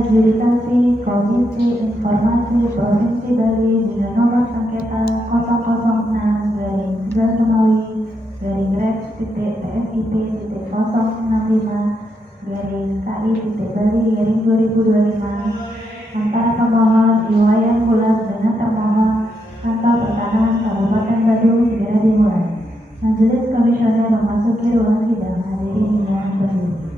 Adjudikasi Komisi Informasi Provinsi Bali dengan nomor sengketa 006/Garing Rex.PF/IP.65/KI.Bali/2025 antara pemohon Iwayan Bulat dengan termohon Kantor Pertanahan Kabupaten Badung segera dimulai. Majelis Komisioner memasuki ruang sidang. Hadirin yang berdiri.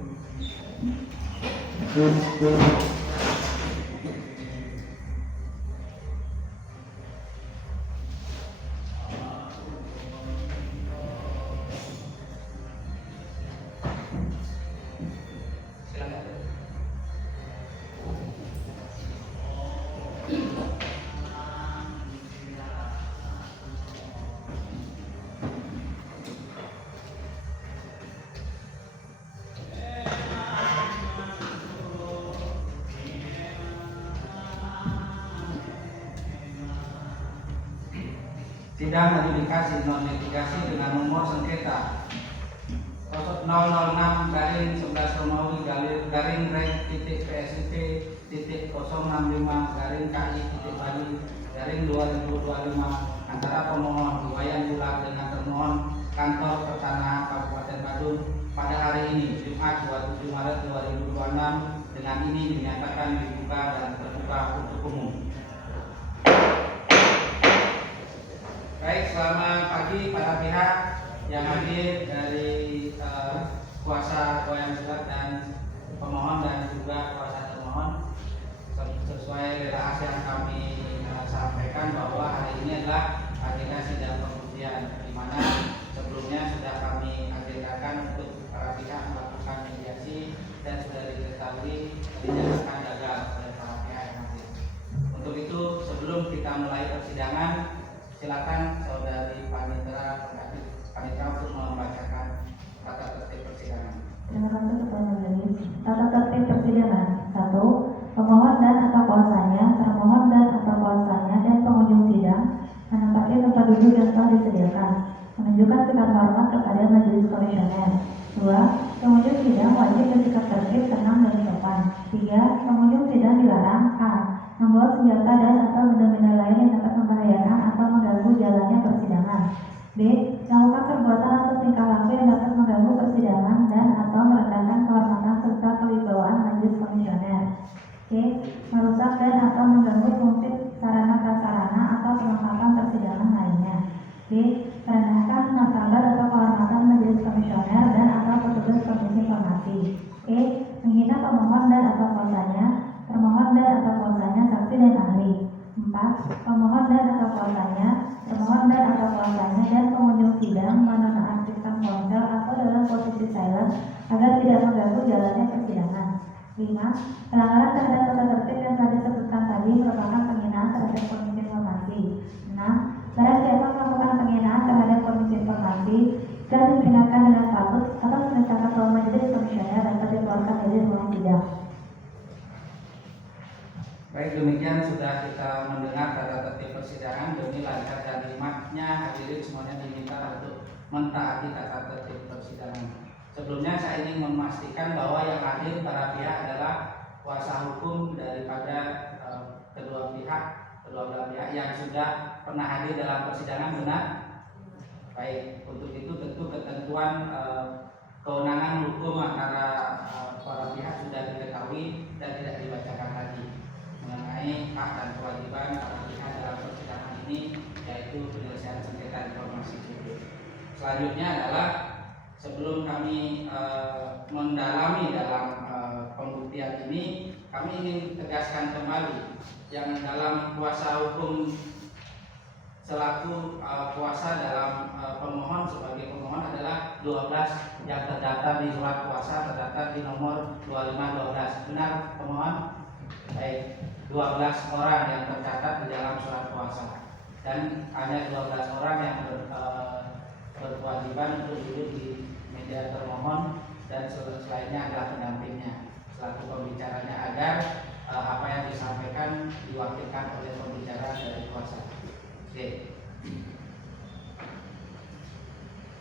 Sidang adjudikasi non litigasi dengan nomor sengketa 006/PSIP.065/KI.Bali/2025 antara pemohon Iwayan Bulat dengan termohon Kantor Pertanahan Kabupaten Badung pada hari ini Jumat 27 Maret 2026 dengan ini dinyatakan dibuka dan terbuka untuk umum. Baik, selamat pagi para pihak yang hadir dari kuasa Iwayan Bulat dan pemohon dan juga kuasa termohon. Sesuai relasi yang kami sampaikan bahwa hari ini adalah agenda sidang pembuktian, di mana sebelumnya sudah kami agendakan untuk para pihak melakukan mediasi dan sudah diketahui dinyatakan gagal oleh para pihak yang hadir. Untuk itu, sebelum kita mulai persidangan, silakan saudari Panitra untuk membacakan tata tertib persidangan. Terima kasih kepada majelis. Tata tertib persidangan 1. Pemohon dan atau kuasanya, termohon dan atau kuasanya, dan pengunjung sidang menempati tempat duduk yang telah disediakan. Menunjukkan sikap hormat kepada majelis komisioner. 2. Pengunjung sidang wajib bersikap tertib, tenang, dan sopan. 3. Pengunjung sidang dilarang a. membawa senjata dan atau benda-benda lain yang dapat membahayakan atau mengganggu jalannya persidangan. B. Melakukan perbuatan atau tingkah laku yang dapat mengganggu persidangan dan atau merendahkan kehormatan serta kewibawaan majelis komisioner. C. Merusak dan atau mengganggu fungsi sarana prasarana atau perlengkapan persidangan lainnya. D. Merendahkan martabat atau kehormatan majelis komisioner dan atau petugas komisi informasi. E. Menghina pemohon dan atau kuasanya, termohon dan atau kuasanya, saksi dan ahli. 4. Pemohon dan atau kuasanya, termohon dan atau kuasanya, dan pengunjung sidang menonaktifkan ponsel atau dalam posisi silent agar tidak mengganggu jalannya persidangan. 5. Pelanggaran terhadap tata tertib yang telah disebutkan tadi merupakan penghinaan terhadap komisi informasi. 6. Barang siapa melakukan penghinaan terhadap komisi informasi dan diperingatkan dengan patut atau mencatat bahwa majelis komisioner dapat dikeluarkan dari ruang sidang. Baik, demikian sudah kita mendengar tata tertib persidangan. Demi lancar dan hikmatnya, hadirin semuanya diminta untuk mentaati tata tertib persidangan. Sebelumnya saya ingin memastikan bahwa yang hadir para pihak adalah kuasa hukum daripada kedua belah pihak yang sudah pernah hadir dalam persidangan, benar? Baik, untuk itu tentu ketentuan kewenangan hukum antara para pihak sudah diketahui dan tidak dibacakan lagi mengenai hak dan kewajiban para pihak dalam persidangan ini, yaitu penyelesaian sengketa informasi publik. Selanjutnya adalah sebelum kami mendalami dalam pembuktian ini, kami ingin tegaskan kembali yang dalam kuasa hukum selaku kuasa dalam pemohon sebagai pemohon adalah 12 yang terdaftar di surat kuasa, terdaftar di nomor 2512. Benar pemohon? Baik, 12 orang yang tercatat di dalam surat kuasa dan hanya 12 orang yang berkewajiban untuk duduk di meja termohon dan selainnya adalah pendampingnya selaku pembicaranya agar apa yang disampaikan diwakilkan oleh pembicara dari kuasa. Oke.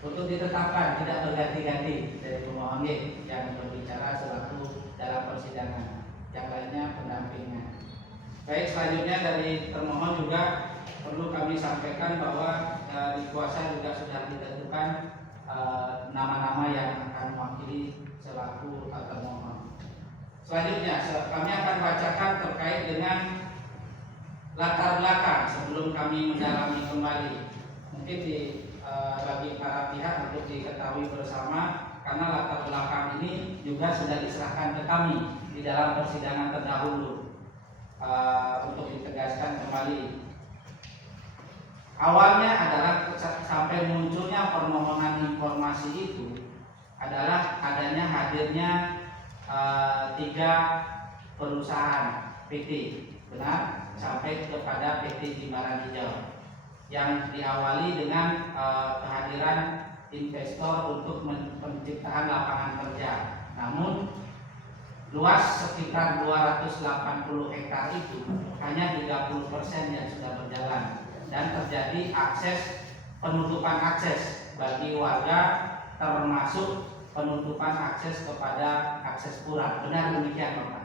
Untuk ditetapkan tidak berganti-ganti dari pemohon yang berbicara selaku dalam persidangan, yang lainnya Baik, selanjutnya dari termohon juga perlu kami sampaikan bahwa di kuasa juga sudah ditentukan nama-nama yang akan mewakili selaku termohon. Selanjutnya kami akan bacakan terkait dengan latar belakang sebelum kami mendalami kembali. Mungkin bagi para pihak untuk diketahui bersama, karena latar belakang ini juga sudah diserahkan ke kami di dalam persidangan terdahulu. Untuk ditegaskan kembali, awalnya adalah sampai munculnya permohonan informasi itu adalah adanya hadirnya 3 perusahaan PT, benar, sampai kepada PT Jimbaran Hijau yang diawali dengan kehadiran investor untuk penciptaan lapangan kerja. Namun luas sekitar 280 hektar itu hanya 30% yang sudah berjalan dan terjadi penutupan akses bagi warga, termasuk penutupan akses kepada akses pura. Benar demikian, Bapak?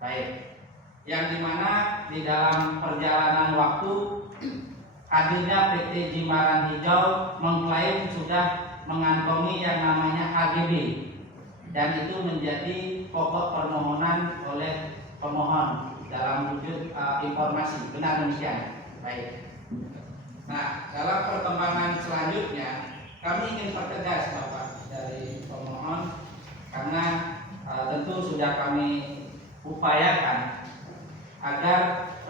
Baik. Yang dimana di dalam perjalanan waktu hadirnya PT Jimbaran Hijau mengklaim sudah mengantongi yang namanya AGB, dan itu menjadi pokok permohonan oleh pemohon dalam wujud informasi. Benar demikian? Baik. Nah, dalam perkembangan selanjutnya kami ingin pertegas, Bapak, dari pemohon, karena tentu sudah kami upayakan agar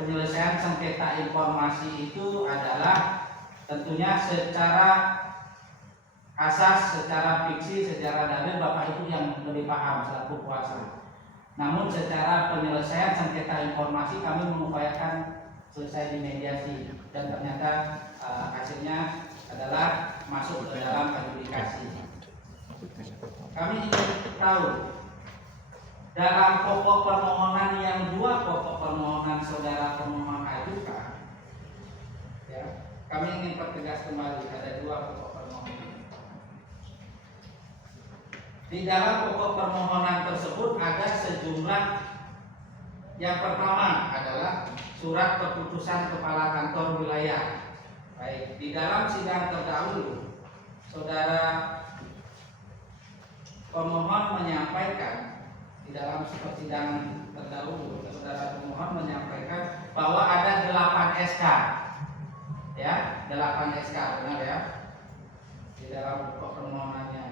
penyelesaian sengketa informasi itu adalah tentunya secara asas, secara fiksi, secara dalil Bapak itu yang lebih paham selaku kuasa. Namun secara penyelesaian sengketa informasi kami mengupayakan selesai di mediasi, dan ternyata hasilnya adalah masuk ke dalam adjudikasi. Kami ingin tahu dalam pokok permohonan yang 2 pokok permohonan saudara pemohon ajukan, ya, kami ingin pertegas kembali ada 2 pokok permohonan. Di dalam pokok permohonan tersebut ada sejumlah. Yang pertama adalah surat keputusan kepala kantor wilayah. Baik, di dalam sidang terdahulu, saudara pemohon menyampaikan, di dalam persidangan terdahulu, saudara pemohon menyampaikan bahwa ada 8 SK, ya, 8 SK, benar ya, di dalam pokok permohonannya.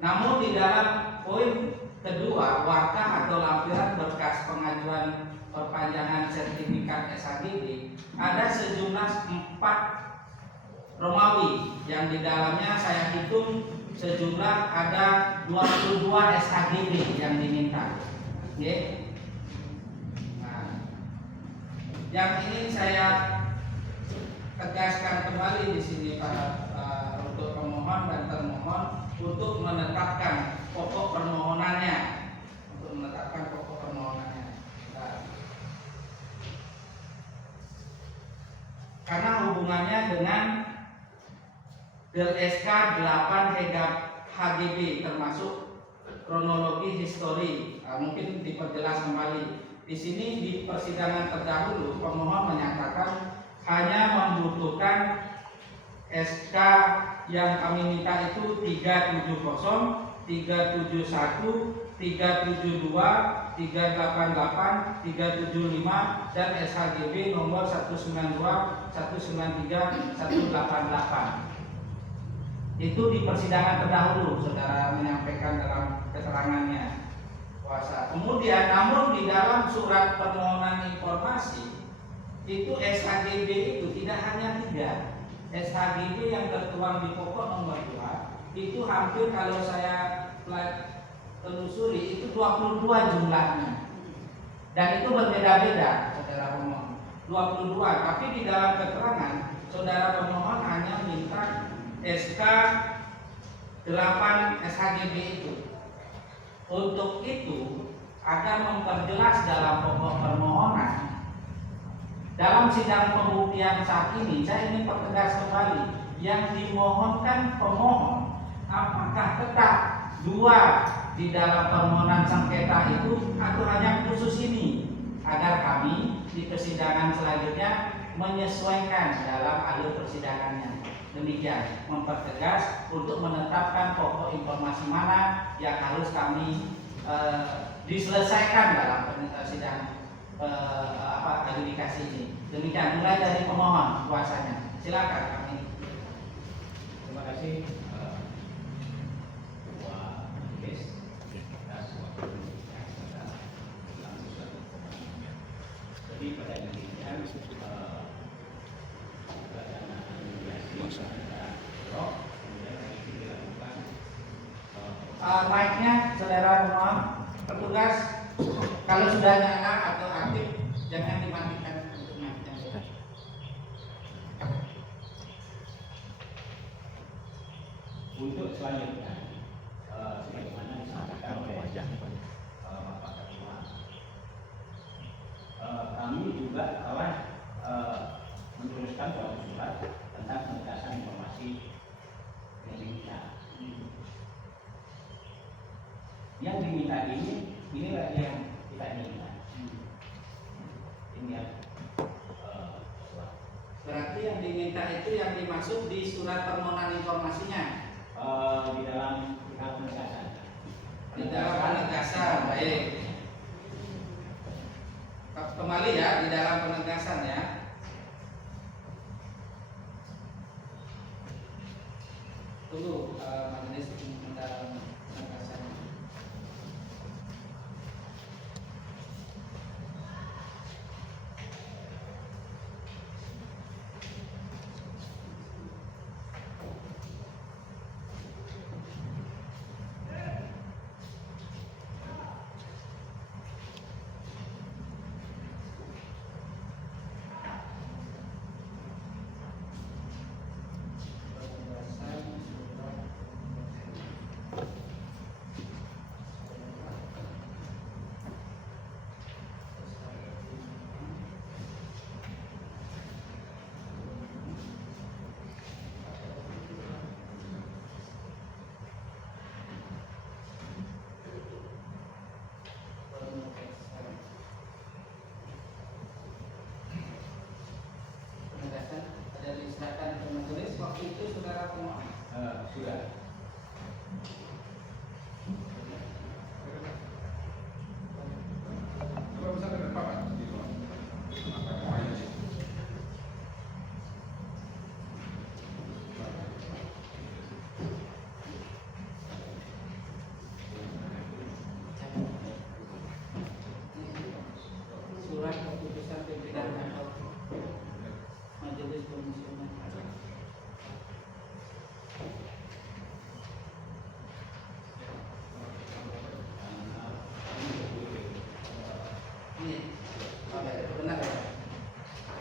Namun di dalam poin kedua, warta atau lampiran berkas pengajuan perpanjangan sertifikat SHGB, ada sejumlah 4 Romawi yang di dalamnya saya hitung sejumlah ada 22 SHGB yang diminta. Oke. Nah, yang ingin saya tegaskan kembali di sini untuk pemohon dan termohon untuk menetapkan pokok permohonannya, karena hubungannya dengan Del SK 8 HGB termasuk kronologi histori. Mungkin diperjelas kembali. Di sini di persidangan terdahulu pemohon menyatakan hanya membutuhkan SK yang kami minta itu 370, 371, 372, 388, 375 dan SHGB nomor 192, 193, 188. Itu di persidangan terdahulu saudara menyampaikan dalam keterangannya kuasa. Kemudian namun di dalam surat permohonan informasi itu SHGB itu tidak hanya 3. SHGB yang tertuang di pokok nomor 2 itu hampir kalau saya telusuri itu 22 jumlahnya, dan itu berbeda-beda saudara pemohon 22, tapi di dalam keterangan saudara pemohon hanya minta SK 8 SHGB itu. Untuk itu akan memperjelas dalam pokok permohonan. Dalam sidang pembuktian saat ini saya ingin pertegas kembali, yang dimohonkan pemohon apakah tetap 2 di dalam permohonan sengketa itu atau hanya khusus ini, agar kami di persidangan selanjutnya menyesuaikan dalam alur persidangannya. Demikian, mempertegas untuk menetapkan pokok informasi mana yang harus kami diselesaikan dalam sidang adjudikasi ini. Demikian, mulai dari pemohon kuasanya. Silakan kami. Terima kasih Ketua Majelis atas waktu jadi pada intinya mic-nya saudara pemohon, petugas kalau sudah nyala atau aktif jangan dimatikan untuk mic-nya. untuk selanjutnya sebagaimana disampaikan oleh Bapak Ketua, kami juga telah menuliskan suatu surat tentang penegasan informasi Indonesia. Yang diminta inilah yang kita inginkan. Ini ya. Berarti yang diminta itu yang dimaksud di surat permohonan informasinya. Di dalam penegasan. Di dalam penegasan, baik. Kembali ya di dalam penegasan ya. Tunggu majelis dalam penegasan. Penegasan ada diserahkan ke majelis waktu itu saudara pemohon. Sudah. Surat keputusan pimpinan atau majelis komisioner. Ini benar ya?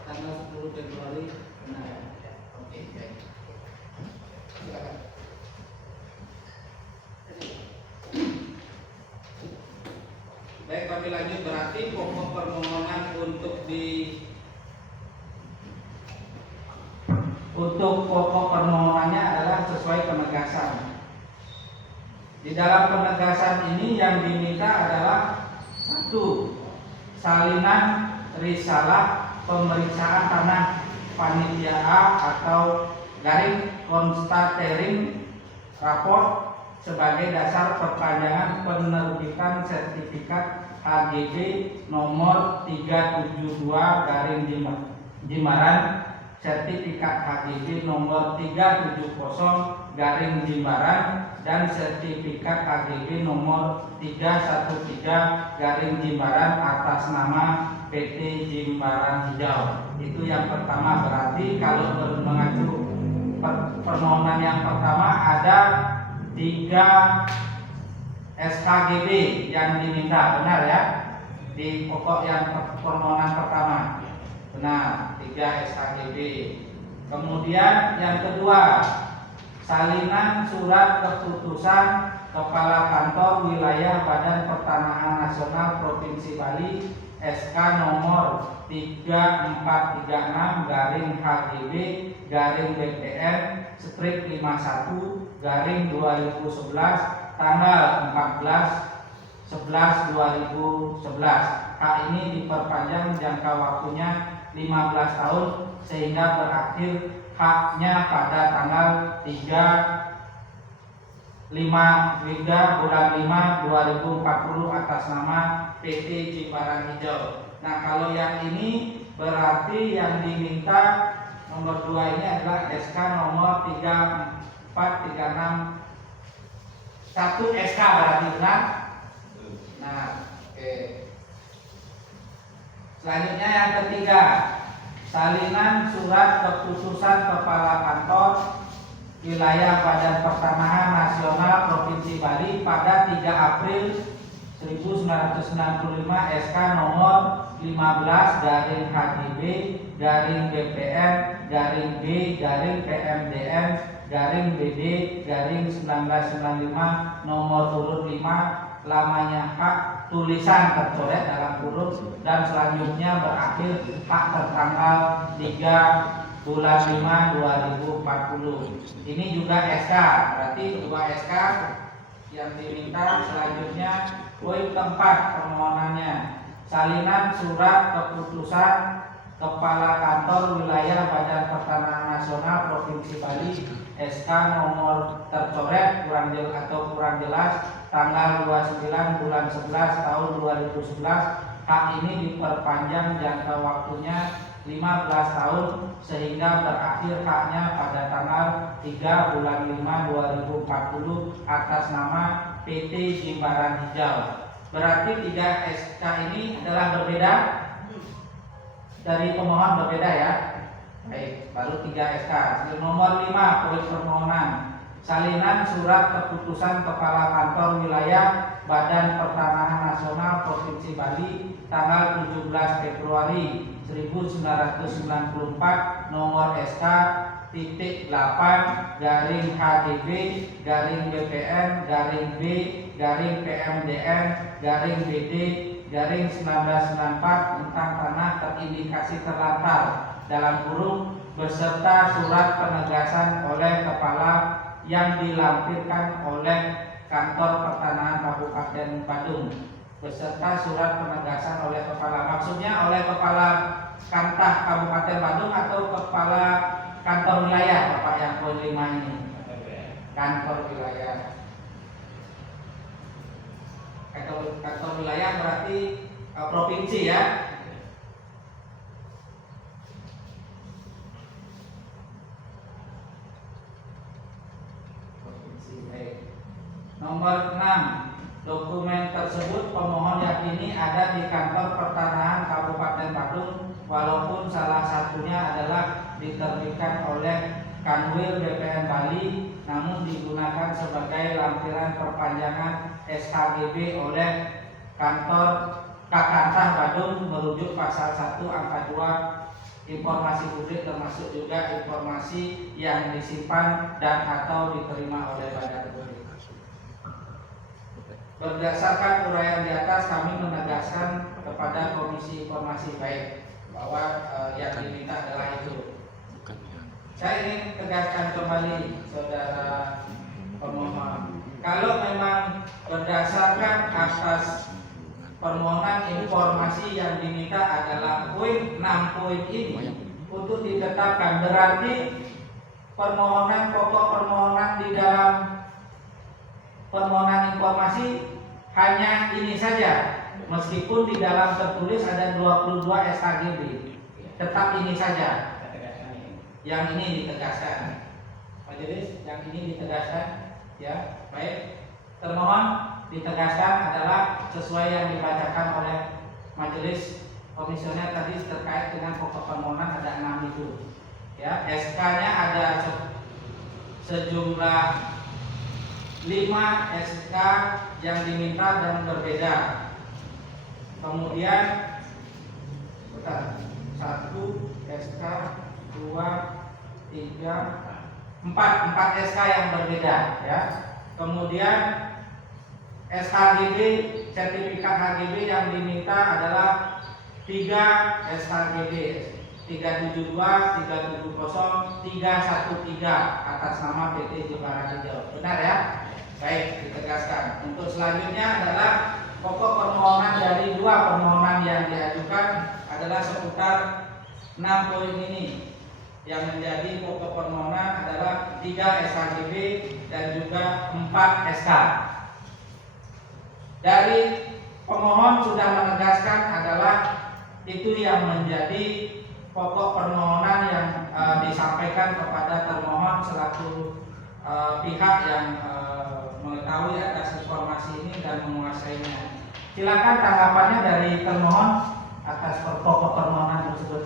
Tanggal 10 Februari benar ya? Oke, baik. Silakan. Baik, kami lanjut, berarti pokok permohonan untuk pokok permohonannya adalah sesuai penegasan. Di dalam penegasan ini yang diminta adalah satu, salinan risalah pemeriksaan tanah panitia A atau garing konstatering raport sebagai dasar perpanjangan penerbitan sertifikat HGB nomor 372 garing Jimbaran, sertifikat HGB nomor 370 garing Jimbaran, dan sertifikat HGB nomor 313 garing Jimbaran atas nama PT Jimbaran Hijau. Itu yang pertama. Berarti kalau mengacu permohonan yang pertama ada 3 SKGB yang diminta, benar ya? Di pokok yang permohonan pertama, benar, 3 SKGB. Kemudian yang kedua, salinan surat keputusan Kepala Kantor Wilayah Badan Pertanahan Nasional Provinsi Bali SK nomor 3436 garing HGB garing BPN strip 51 garing 2011 tanggal 14 11/2011. Hak ini diperpanjang jangka waktunya 15 tahun sehingga berakhir haknya pada tanggal 3 bulan 5 2040 atas nama PT Jimbaran Hijau. Nah, kalau yang ini berarti yang diminta nomor 2 ini adalah SK nomor 3436 1 SK berarti benar? Nah, oke. Selanjutnya yang ketiga, salinan surat keputusan Kepala Kantor Wilayah Badan Pertanahan Nasional Provinsi Bali pada 3 April 1995 SK nomor 15/BPN/B/PMDN/BD/1995 nomor urut 5 lamanya hak tulisan tercoret dalam huruf dan selanjutnya berakhir hak tertanggal 3 bulan 5 2040. Ini juga SK, berarti 2 SK yang diminta. Selanjutnya poin keempat permohonannya, salinan surat keputusan Kepala Kantor Wilayah Badan Pertanahan Nasional Provinsi Bali SK nomor tercoret kurang jelas tanggal 29 bulan 11 tahun 2011. Hak ini diperpanjang jangka waktunya 15 tahun sehingga berakhir haknya pada tanggal 3 bulan 5 2040 atas nama PT Jimbaran Hijau. Berarti 3 SK ini adalah berbeda dari pemohon, berbeda ya. Baik, baru 3 SK. Nomor 5 poin permohonan, salinan surat keputusan Kepala Kantor Wilayah Badan Pertanahan Nasional Provinsi Bali tanggal 17 Februari 1994 nomor SK titik 8 garing HDB garing BPN garing B garing PMDN garing BD garing 1994 tentang tanah terindikasi terlantar dalam kurung beserta surat penegasan oleh kepala yang dilampirkan oleh Kantor Pertanahan Kabupaten Badung beserta surat penegasan oleh kepala, maksudnya oleh kepala Kantah Kabupaten Badung atau kepala kantor wilayah, Bapak, yang poin 5 ini? Kantor wilayah. Kantor wilayah berarti provinsi ya. Provinsi. Baik. Nomor 6, dokumen tersebut pemohon yakini ada di Kantor Pertanahan Kabupaten Badung walaupun salah satunya adalah diterbitkan oleh Kanwil BPN Bali namun digunakan sebagai lampiran perpanjangan SKGB oleh Kantor Kakantah Badung merujuk pasal 1 angka 2 informasi publik termasuk juga informasi yang disimpan dan atau diterima oleh badan publik. Berdasarkan uraian di atas kami menegaskan kepada Komisi Informasi Baik bahwa yang diminta adalah itu. Saya ingin tegaskan kembali saudara pemohon, kalau memang berdasarkan atas permohonan informasi yang diminta adalah poin 6 poin ini untuk ditetapkan, berarti permohonan pokok permohonan di dalam permohonan informasi hanya ini saja, meskipun di dalam tertulis ada 22 SKGB, tetap ini saja. Yang ini ditegaskan, majelis, yang ini ditegaskan, ya, baik. Termohon ditegaskan adalah sesuai yang dibacakan oleh majelis komisioner tadi terkait dengan pokok permohonan ada 6 itu, ya. SK-nya ada sejumlah 5 SK yang diminta dan berbeda. Kemudian 1 SK, 2, 3, 4 SK yang berbeda, ya. Kemudian SKGB, sertifikat HGB yang diminta adalah 3 SKGB, 372, 370, 313 atas nama PT Jimbaran Hijau. Benar ya? Baik, ditegaskan. Untuk selanjutnya adalah pokok permohonan dari dua permohonan yang diajukan adalah seputar 6 poin ini. Yang menjadi pokok permohonan adalah 3 SHGB dan juga 4 SK. Dari pemohon sudah menegaskan adalah itu yang menjadi pokok permohonan yang disampaikan kepada termohon selaku pihak yang mengetahui atas informasi ini dan menguasainya. Silakan tanggapannya dari termohon atas pokok permohonan tersebut.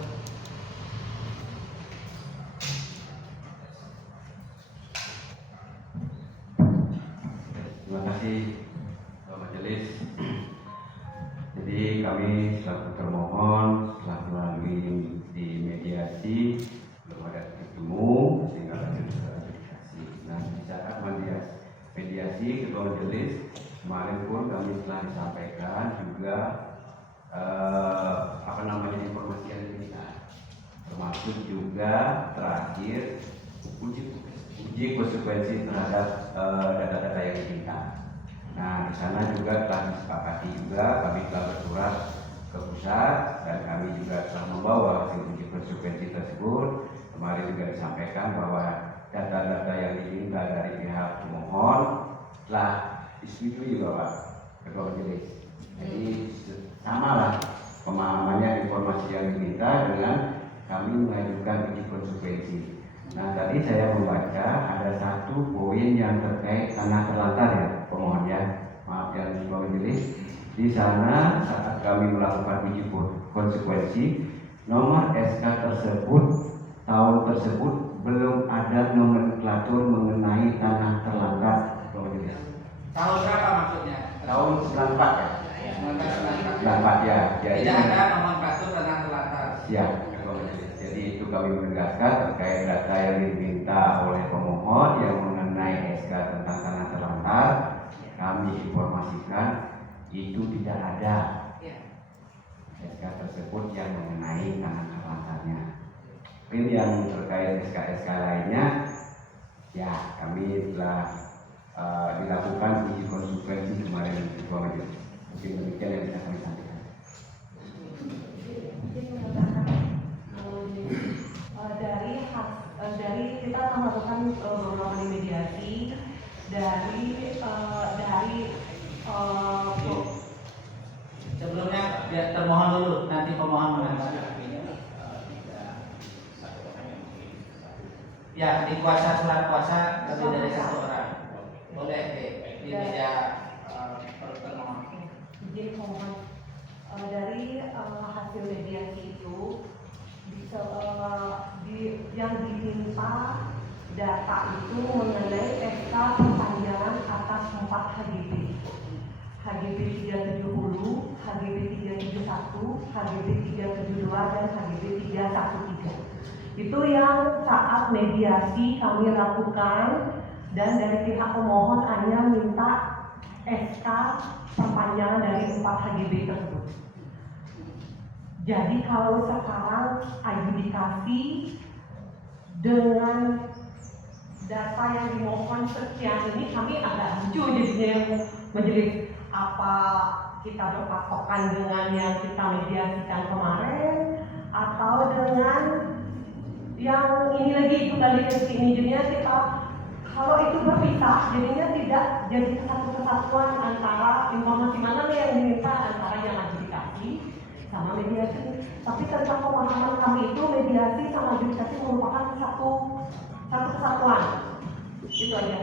Terima kasih Pak Majelis. Jadi kami selaku termohon setelah melalui di mediasi belum ada ketemu sehingga lanjut ke adjudikasi. Nah di saat mediasi Ketua Majelis kemarin pun kami telah disampaikan juga informasi yang diminta, termasuk juga terakhir uji konsekuensi terhadap data-data yang diminta. Nah, di sana juga telah disepakati juga, kami telah bersurat ke pusat dan kami juga telah membawa hasil uji konsekuensi tersebut. Kemarin juga disampaikan bahwa data-data yang diminta dari pihak pemohon telah disetujui Bapak Ketua Majelis. Jadi samalah pemahamannya informasi yang diminta dengan kami mengajukan uji konsekuensi. Nah tadi saya membaca ada satu poin yang terkait tanah terlantar ya pemohon ya, maaf yang Ketua Majelis. Di sana saat kami melakukan uji konsekuensi, nomor SK tersebut tahun tersebut belum ada nomenklatur mengenai tanah terlantar. Ketua Majelis. Tahun berapa maksudnya? Tahun 94 ya. 94 ya. Jadi tidak ada nomenklatur tanah terlantar. Ya. Jadi itu kami menegaskan terkait data yang diminta oleh pemohon yang mengenai SK tentang tanah terlantar, kami informasikan itu tidak ada SK tersebut yang mengenai tanah terlantarnya. Ini yang terkait SK-SK lainnya, ya kami telah dilakukan uji konsekuensi kemarin di Ketua Majelis. Mungkin demikian yang bisa kami sampaikan. Dari kita melakukan beberapa mediasi dari Sebelumnya biar termohon dulu, nanti pemohon menanggapi. Ya, di kuasa surat kuasa lebih dari 1 orang. Boleh di meja permohon. Izin pemohon, dari hasil mediasi itu yang diminta data itu mengenai SK perpanjangan atas 4 HGB, HGB 370, HGB 371, HGB 372 dan HGB 313. Itu yang saat mediasi kami lakukan dan dari pihak pemohon hanya minta SK perpanjangan dari 4 HGB tersebut. Jadi kalau sekarang adjudikasi dengan data yang dimohon sekian ini kami agak lucu jadinya yang majelis, apa kita berpatokan dengan yang kita mediasikan kemarin atau dengan yang ini lagi itu kali ini, jadinya kita kalau itu berpisah jadinya tidak jadi satu kesatuan antara informasi mana yang diminta antara yang adjudikasi sama mediasi. Tapi tentang pemahaman kami itu mediasi sama adjudikasi merupakan satu kesatuan. Itu aja.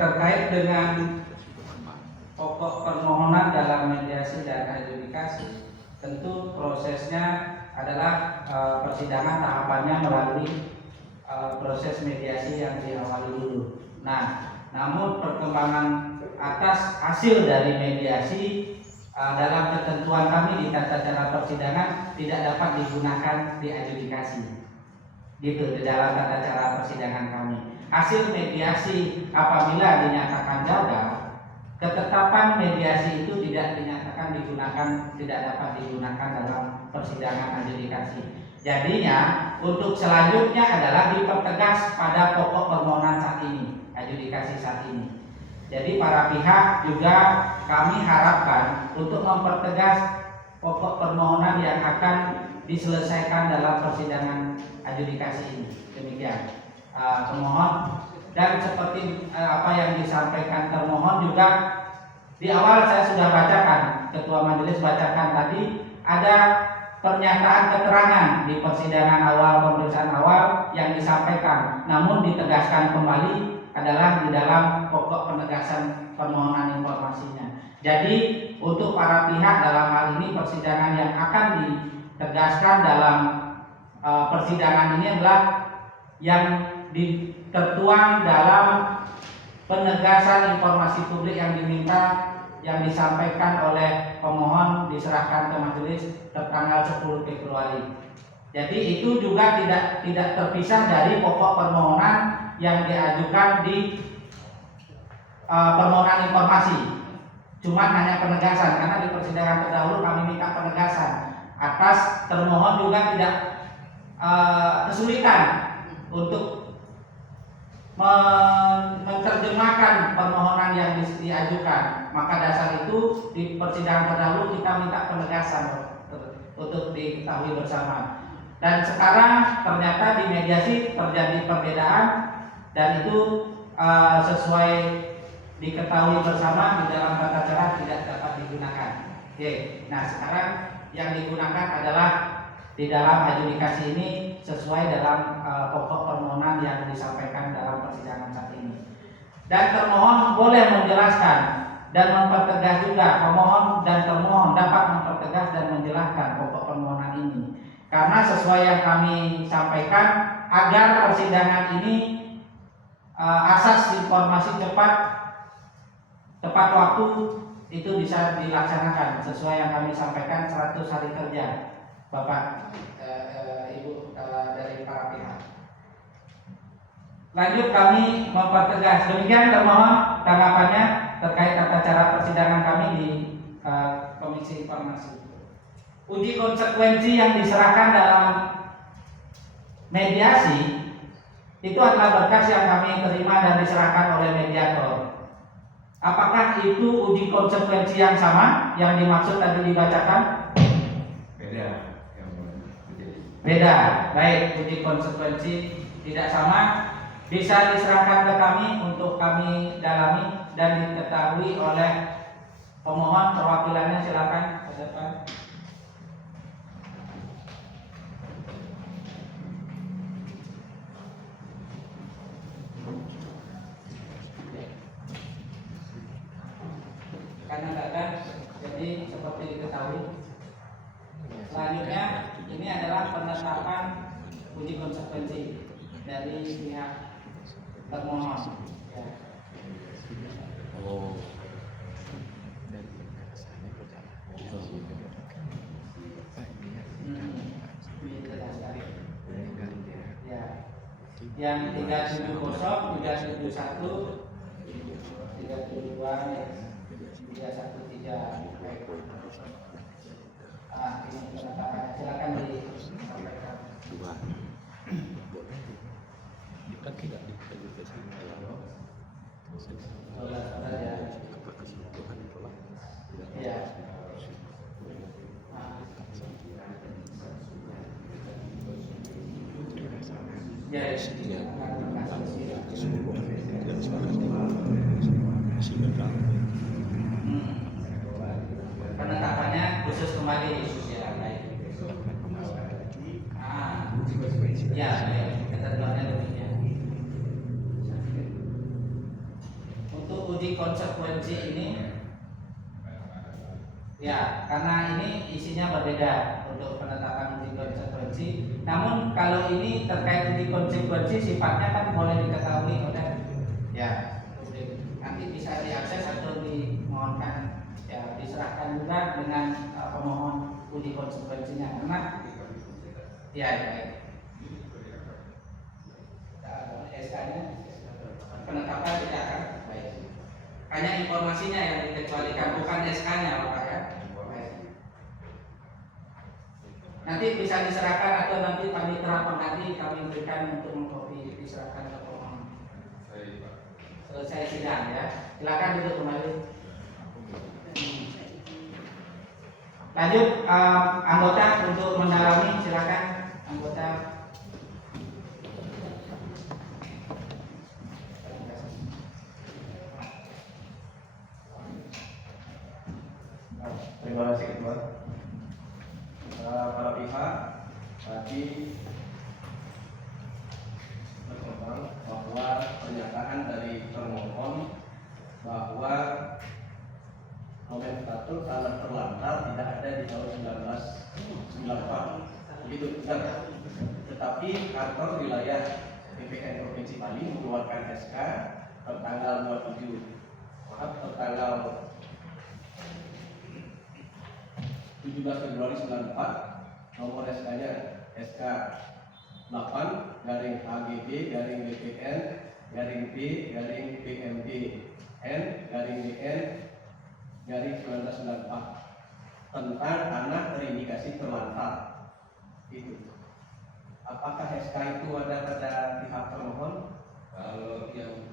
Terkait dengan pokok permohonan dalam mediasi dan adjudikasi, tentu prosesnya adalah persidangan tahapannya melalui proses mediasi yang diawali dulu. Nah, namun perkembangan atas hasil dari mediasi dalam ketentuan kami di tata cara persidangan tidak dapat digunakan di adjudikasi. Gitu di dalam tata cara persidangan kami. Hasil mediasi apabila dinyatakan gagal, ketetapan mediasi itu tidak dinyatakan tidak dapat digunakan dalam persidangan adjudikasi. Jadinya untuk selanjutnya adalah dipertegas pada pokok permohonan saat ini, adjudikasi saat ini. Jadi para pihak juga kami harapkan untuk mempertegas pokok permohonan yang akan diselesaikan dalam persidangan adjudikasi ini. Demikian pemohon, dan seperti apa yang disampaikan termohon juga di awal saya sudah bacakan, Ketua Majelis bacakan tadi ada pernyataan keterangan di persidangan awal, pemeriksaan awal yang disampaikan, namun ditegaskan kembali adalah di dalam pokok penegasan permohonan informasinya. Jadi untuk para pihak dalam hal ini persidangan yang akan ditegaskan dalam persidangan ini adalah yang tertuang dalam penegasan informasi publik yang diminta, yang disampaikan oleh pemohon diserahkan ke majelis tertanggal 10 Februari. Jadi itu juga tidak terpisah dari pokok permohonan yang diajukan di permohonan informasi. Cuma hanya penegasan, karena di persidangan terdahulu kami minta penegasan atas termohon juga tidak kesulitan untuk menerjemahkan permohonan yang diajukan. Maka dasar itu di persidangan terdahulu kita minta penegasan untuk diketahui bersama. Dan sekarang ternyata di mediasi terjadi perbedaan dan itu sesuai diketahui bersama di dalam tata cara tidak dapat digunakan. Oke, nah sekarang yang digunakan adalah di dalam adjudikasi ini sesuai dalam pokok permohonan yang disampaikan dalam persidangan saat ini. Dan termohon boleh menjelaskan dan mempertegas juga, pemohon dan termohon dapat mempertegas dan menjelaskan pokok permohonan ini. Karena sesuai yang kami sampaikan, agar persidangan ini asas informasi tepat waktu itu bisa dilaksanakan sesuai yang kami sampaikan 100 hari kerja, Bapak Ibu dari para pihak. Lanjut kami mempertegas, demikian termohon tanggapannya terkait tata cara persidangan kami di Komisi Informasi. Uji konsekuensi yang diserahkan dalam mediasi itu adalah berkas yang kami terima dan diserahkan oleh mediator. Apakah itu uji konsekuensi yang sama yang dimaksud tadi dibacakan? Beda. Baik, uji konsekuensi tidak sama, bisa diserahkan ke kami untuk kami dalami dan diketahui oleh pemohon. Perwakilannya silakan ke depan. Karena gagal, jadi seperti diketahui. Selanjutnya ini adalah penetapan uji konsekuensi dari pihak termohon. Ya. Oh. Ya. Yang 370, 371, 372 ya. 313. Baik. Ini penetapannya, silakan disampaikan. Dua. Kan tidak diperlukan ya. Ya. Penetapannya khusus kembali ya, baik. Ya, ketentuannya demikian. Untuk uji konsekuensi ini, ya, karena ini isinya berbeda untuk penetapan uji konsekuensi. Namun kalau ini terkait uji konsekuensi sifatnya kan boleh diketahui oleh ya publik. Nanti bisa diakses atau dimohonkan ya diserahkan juga dengan pemohon uji konsekuensinya. Karena ya baik. SK-nya penetapan tidak akan baik. Hanya informasinya yang dikecualikan, bukan SK-nya, Bapak ya. Nanti bisa bisa diserahkan atau nanti panitera pengganti kami berikan untuk mengkopi diserahkan ke pemohon. Selesai sidang ya. Silakan duduk kembali. Lanjut anggota untuk mendalami, silakan anggota. Terima kasih Ketua. Para pihak tadi berkembang bahwa pernyataan dari termohon bahwa nomenklatur tanah terlantar tidak ada di tahun 1994. Begitu benar. Tetapi kantor wilayah BPN Provinsi Bali mengeluarkan SK tertanggal 17 Februari 94, nomor SK-nya SK 8 garing AGB garing BPN garing B garing PMD N garing BN garing 1994 tentang tanah terindikasi terlantar. Itu. Apakah SK itu ada pada pihak termohon? Kalau yang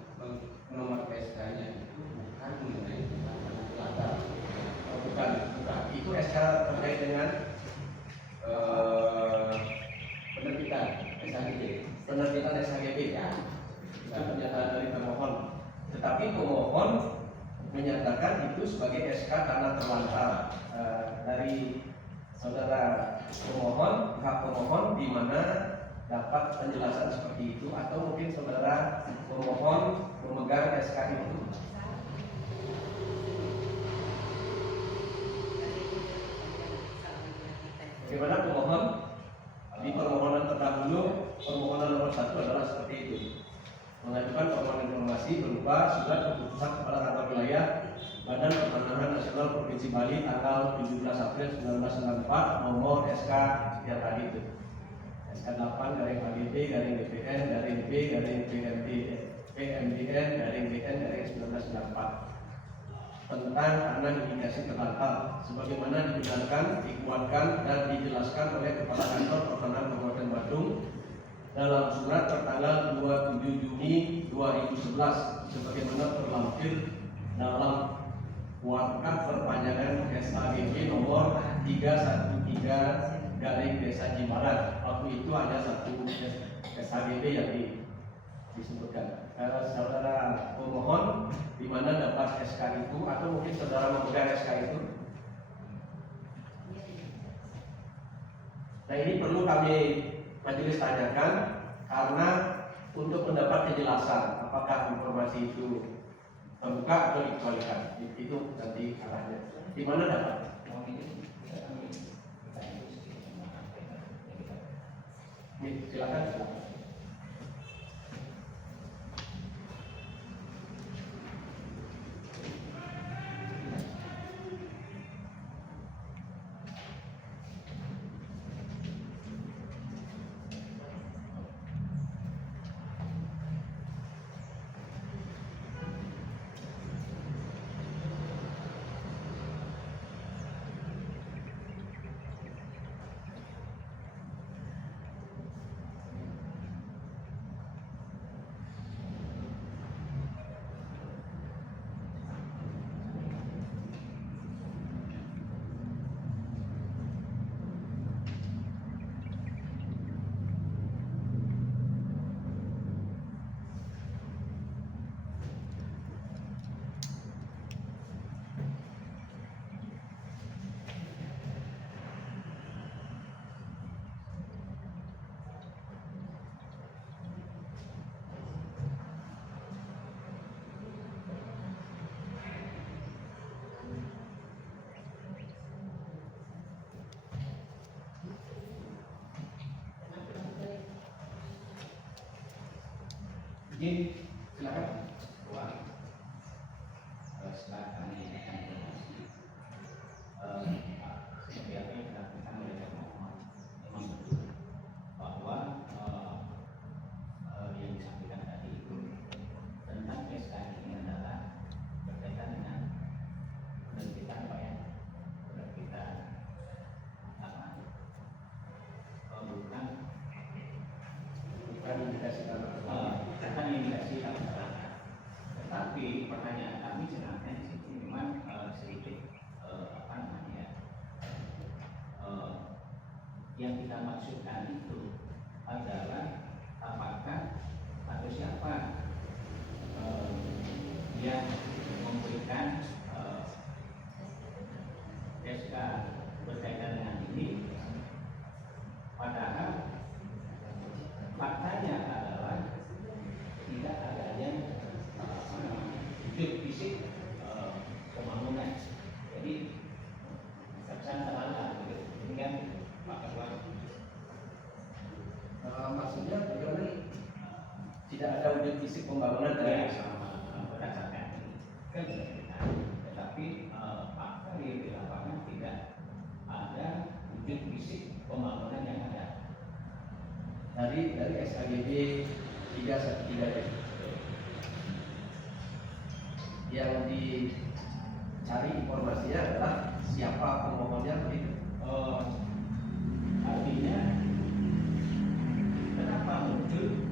nomor SK-nya itu bukan mengenai terlantar. Bukan. Itu SK terkait dengan penerbitan SHGB. Penerbitan SHGB ya. Itu pernyataan dari termohon. Tetapi pemohon menyatakan itu sebagai SK tanah terlantar. Dari saudara pemohon, pihak pemohon di mana dapat penjelasan seperti itu, atau mungkin saudara pemohon memegang SK itu. Bagaimana pemohon? Di permohonan terdahulu, permohonan nomor 1 adalah seperti itu. Mengajukan permohonan informasi berupa surat keputusan Kepala Kantor Wilayah Badan Pertanahan Nasional Provinsi Bali tanggal 17 April 1994 nomor SK sekian tadi itu. SK 8 garing AGB garing BPN garing B garing PMDN garing BN garing 1994 tentang tanah indikasi terlantar sebagaimana dibenarkan, dikuatkan dan dijelaskan oleh Kepala Kantor Pertanahan Kabupaten Badung dalam surat tertanggal 27 Juni 2011 sebagaimana terlampir dalam warkah perpanjangan SHGB nomor 313 garing Desa Jimbaran. Waktu itu hanya satu SHGB yang disebutkan. Saudara pemohon di mana dapat SK itu, atau mungkin saudara memegang SK itu? Nah, ini perlu kami majelis tanyakan karena untuk mendapat kejelasan apakah informasi itu terbuka atau dikecualikan. Itu nanti arahnya. Di mana dapat? Silakan. Izin, silakan. Setelah kami akan informasi, seperti apa yang dilakukan oleh termohon, memang betul bahwa yang disampaikan tadi itu tentang SK ini adalah berkaitan dengan penerbitan apa ya, penerbitan tanah yang kita maksudkan itu adalah apakah atau siapa yang memberikan SK berkaitan dengan ini, padahal faktanya adalah tidak adanya wujud fisik pembangunan. Jadi kesan terlalu ini kan Pak Ketua. Maksudnya bagaimana? Tidak ada wujud fisik pembangunan dari Berdasarkan ini kan sudah kita, tetapi fakta di lapangan tidak ada wujud fisik pembangunan yang ada. dari SKGB 313 yang dicari informasinya adalah siapa pemohonnya begitu. Artinya kenapa muncul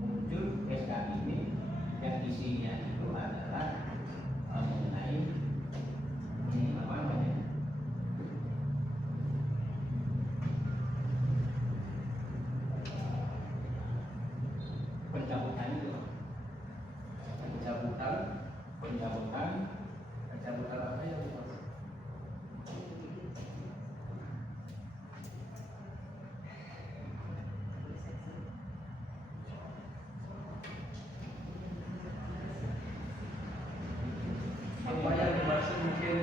muncul SK ini yang isinya itu adalah mengenai pencabutan itu, Pencabutan apa yang dimaksud? Apa yang dimaksud mungkin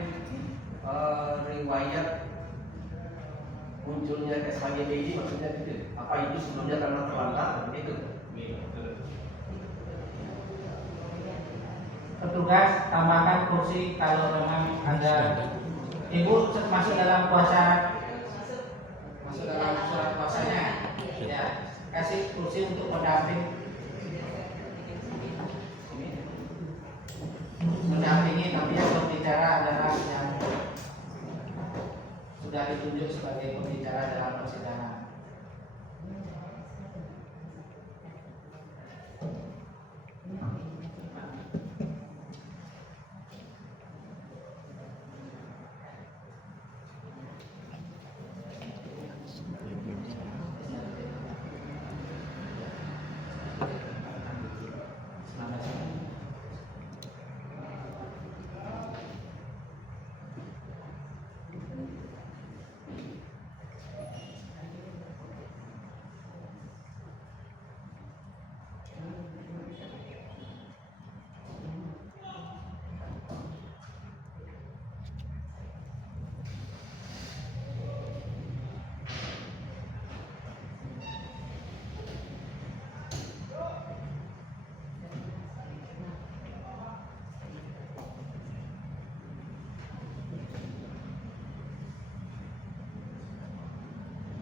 riwayat munculnya SKGB ini maksudnya gitu. Apa itu sebelumnya karena terlantar begitu? Petugas tambahkan kursi kalau memang ada. Ibu masuk dalam kuasa, masuk dalam surat kuasanya. Ya, kasih kursi untuk pendamping. Mendampingi, tapi yang berbicara adalah yang sudah ditunjuk sebagai pembicara dalam persidangan.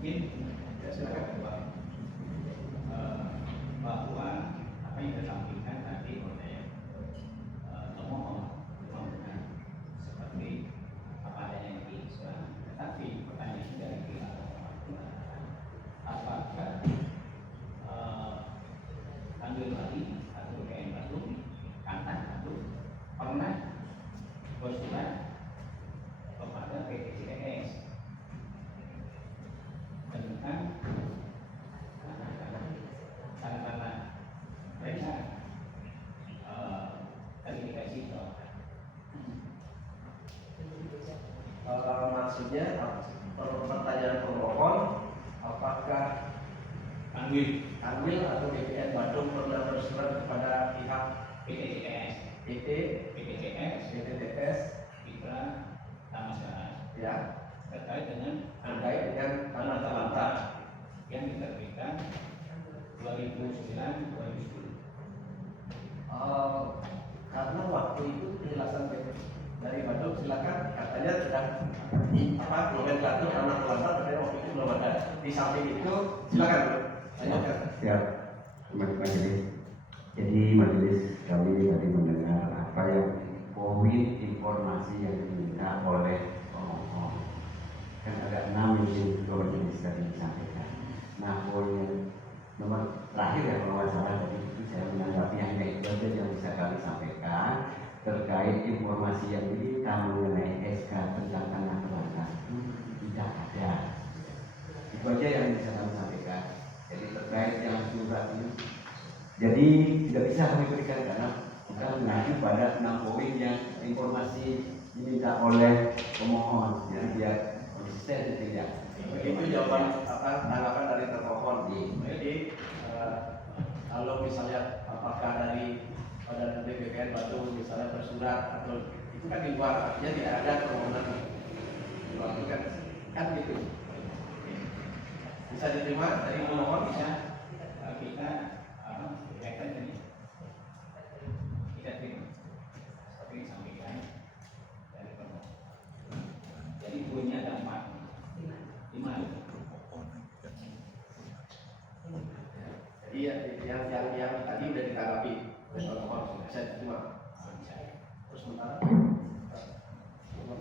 Mungkin ya silakan Pak, bahwa apa yang disampaikan tadi oleh pemohon seperti apa adanya yang diistilahkan, tetapi pertanyaan dari pihak apakah Tanjung Bali atau KM Batu, Kantan Batu pernah bersurat kepada PTCS tentang tanda-tanda mereka verifikasi itu. Maksudnya pertanyaan pemohon apakah Kanwil atau BPN Bandung pernah bersurat kepada pihak PTCS, PTTS Mitra Tamasara ya terkait dengan tanah terlantar yang diterbitkan 2009-2010. Karena waktu itu penjelasan dari Bandung silakan katanya sudah nomenklatur tanah terlantar katanya waktu itu belum ada. Di samping itu silakan lanjutkan. Siap, majelis. Jadi majelis kami tadi mendengar apa yang poin informasi yang diminta oleh pemohon. Kan ada 6 yang juga majelis tadi disampaikan. Nah, poin yang nomor terakhir ya kalau nggak salah tadi itu saya menanggapi hanya itu saja yang bisa kami sampaikan. terkait informasi yang diminta mengenai SK tentang tanah terlantar itu tidak ada. Itu aja yang bisa kami sampaikan. Jadi terkait yang surat ini, jadi tidak bisa kami berikan karena kita mengacu pada 6 poin yang informasi diminta oleh pemohon. Jadi biar konsisten tidak. Begitu jawaban tanggapan dari termohon. Jadi kalau misalnya apakah dari Badan BPN Batu misalnya bersurat atau itu kan di luar, artinya tidak ada permohonan di luar itu kan gitu. Bisa diterima dari pemohon? Bisa kita kaitan ini kita terima seperti disampaikan dari pemohon. Jadi poinnya ada 5. Iya, yang tadi udah ditanggapi oleh pemohon, bisa diterima. Terus sementara.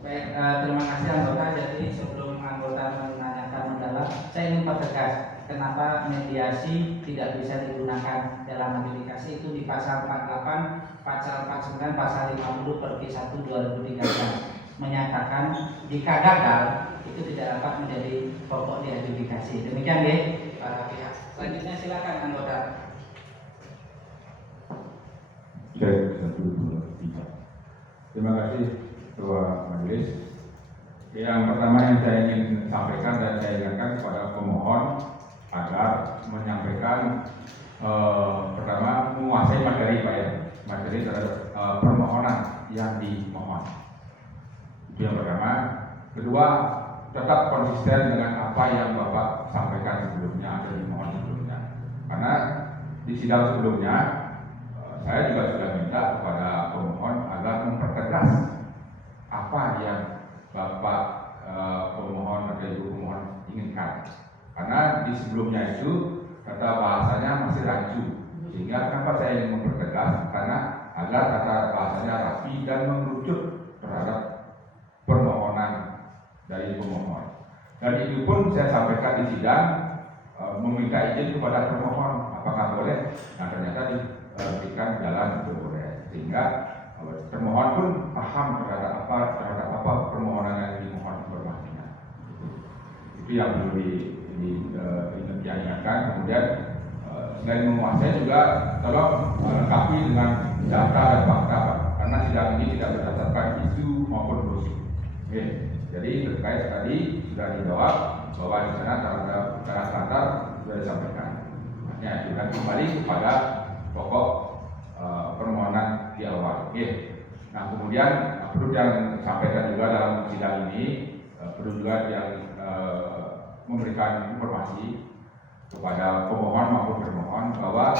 Baik, terima kasih anggota. Jadi sebelum anggota menanyakan mendalam, saya ingin pertegas kenapa mediasi tidak bisa digunakan dalam adjudikasi itu di pasal 48, pasal 49, pasal 50 per Q1 2013 menyatakan jika gagal itu tidak dapat menjadi pokok di adjudikasi. Demikian ya para pihak. Selanjutnya silakan anggota. Cek 1, 2, 3. Terima kasih Ketua Majelis. Yang pertama yang saya ingin sampaikan dan saya ingatkan kepada pemohon agar menyampaikan pertama menguasai materi Pak ya, materi terhadap permohonan yang dimohon. Itu yang pertama. Kedua, tetap konsisten dengan apa yang Bapak sampaikan sebelumnya atau dimohon sebelumnya. Karena di sidang sebelumnya saya juga sudah minta kepada pemohon agar mempertegas apa yang Bapak pemohon atau Ibu pemohon inginkan. Karena di sebelumnya itu kata bahasanya masih rancu, sehingga kenapa saya ingin mempertegas karena agar kata bahasanya rapi dan mengerucut terhadap permohonan dari pemohon. Dan itu pun saya sampaikan di sidang meminta izin kepada termohon apakah boleh. Nah ternyata diberikan jalan untuk boleh, sehingga termohon pun paham terhadap apa permohonan yang dimohon informasinya. Itu yang perlu diingatkan. Kemudian selain menguasai juga tolong lengkapi dengan data dan fakta, karena sidang ini tidak berdasarkan isu maupun gosip. Oke. Jadi terkait tadi sudah dijawab bahwa di sana tanah terlantar sudah disampaikan. Artinya juga kembali kepada pokok permohonan di awal. Oke. Nah kemudian perlu yang disampaikan juga dalam sidang ini perlu juga yang memberikan informasi kepada pemohon maupun termohon bahwa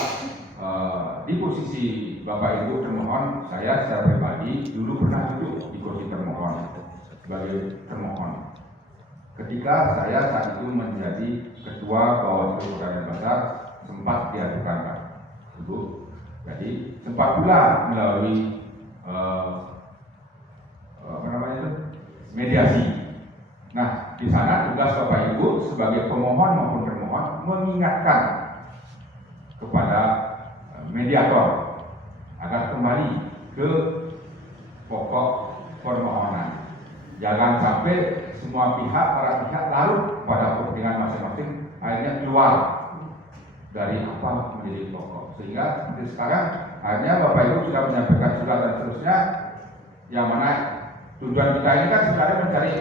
di posisi Bapak Ibu termohon, saya secara pribadi dulu pernah duduk di kursi termohon sebagai termohon. Ketika saya saat itu menjadi ketua Bawaslu Kota Denpasar, sempat diajukan Pak Ibu. Jadi sempat pula melalui mediasi. Nah, di sana tugas Bapak Ibu sebagai pemohon maupun termohon mengingatkan kepada mediator agar kembali ke pokok permohonan. Jangan sampai semua para pihak larut pada kepentingan masing-masing, akhirnya keluar dari apa menjadi pokok. Sehingga seperti sekarang, akhirnya Bapak Ibu sudah menyampaikan surat dan seterusnya, yang mana tujuan kita ini kan sebenarnya mencari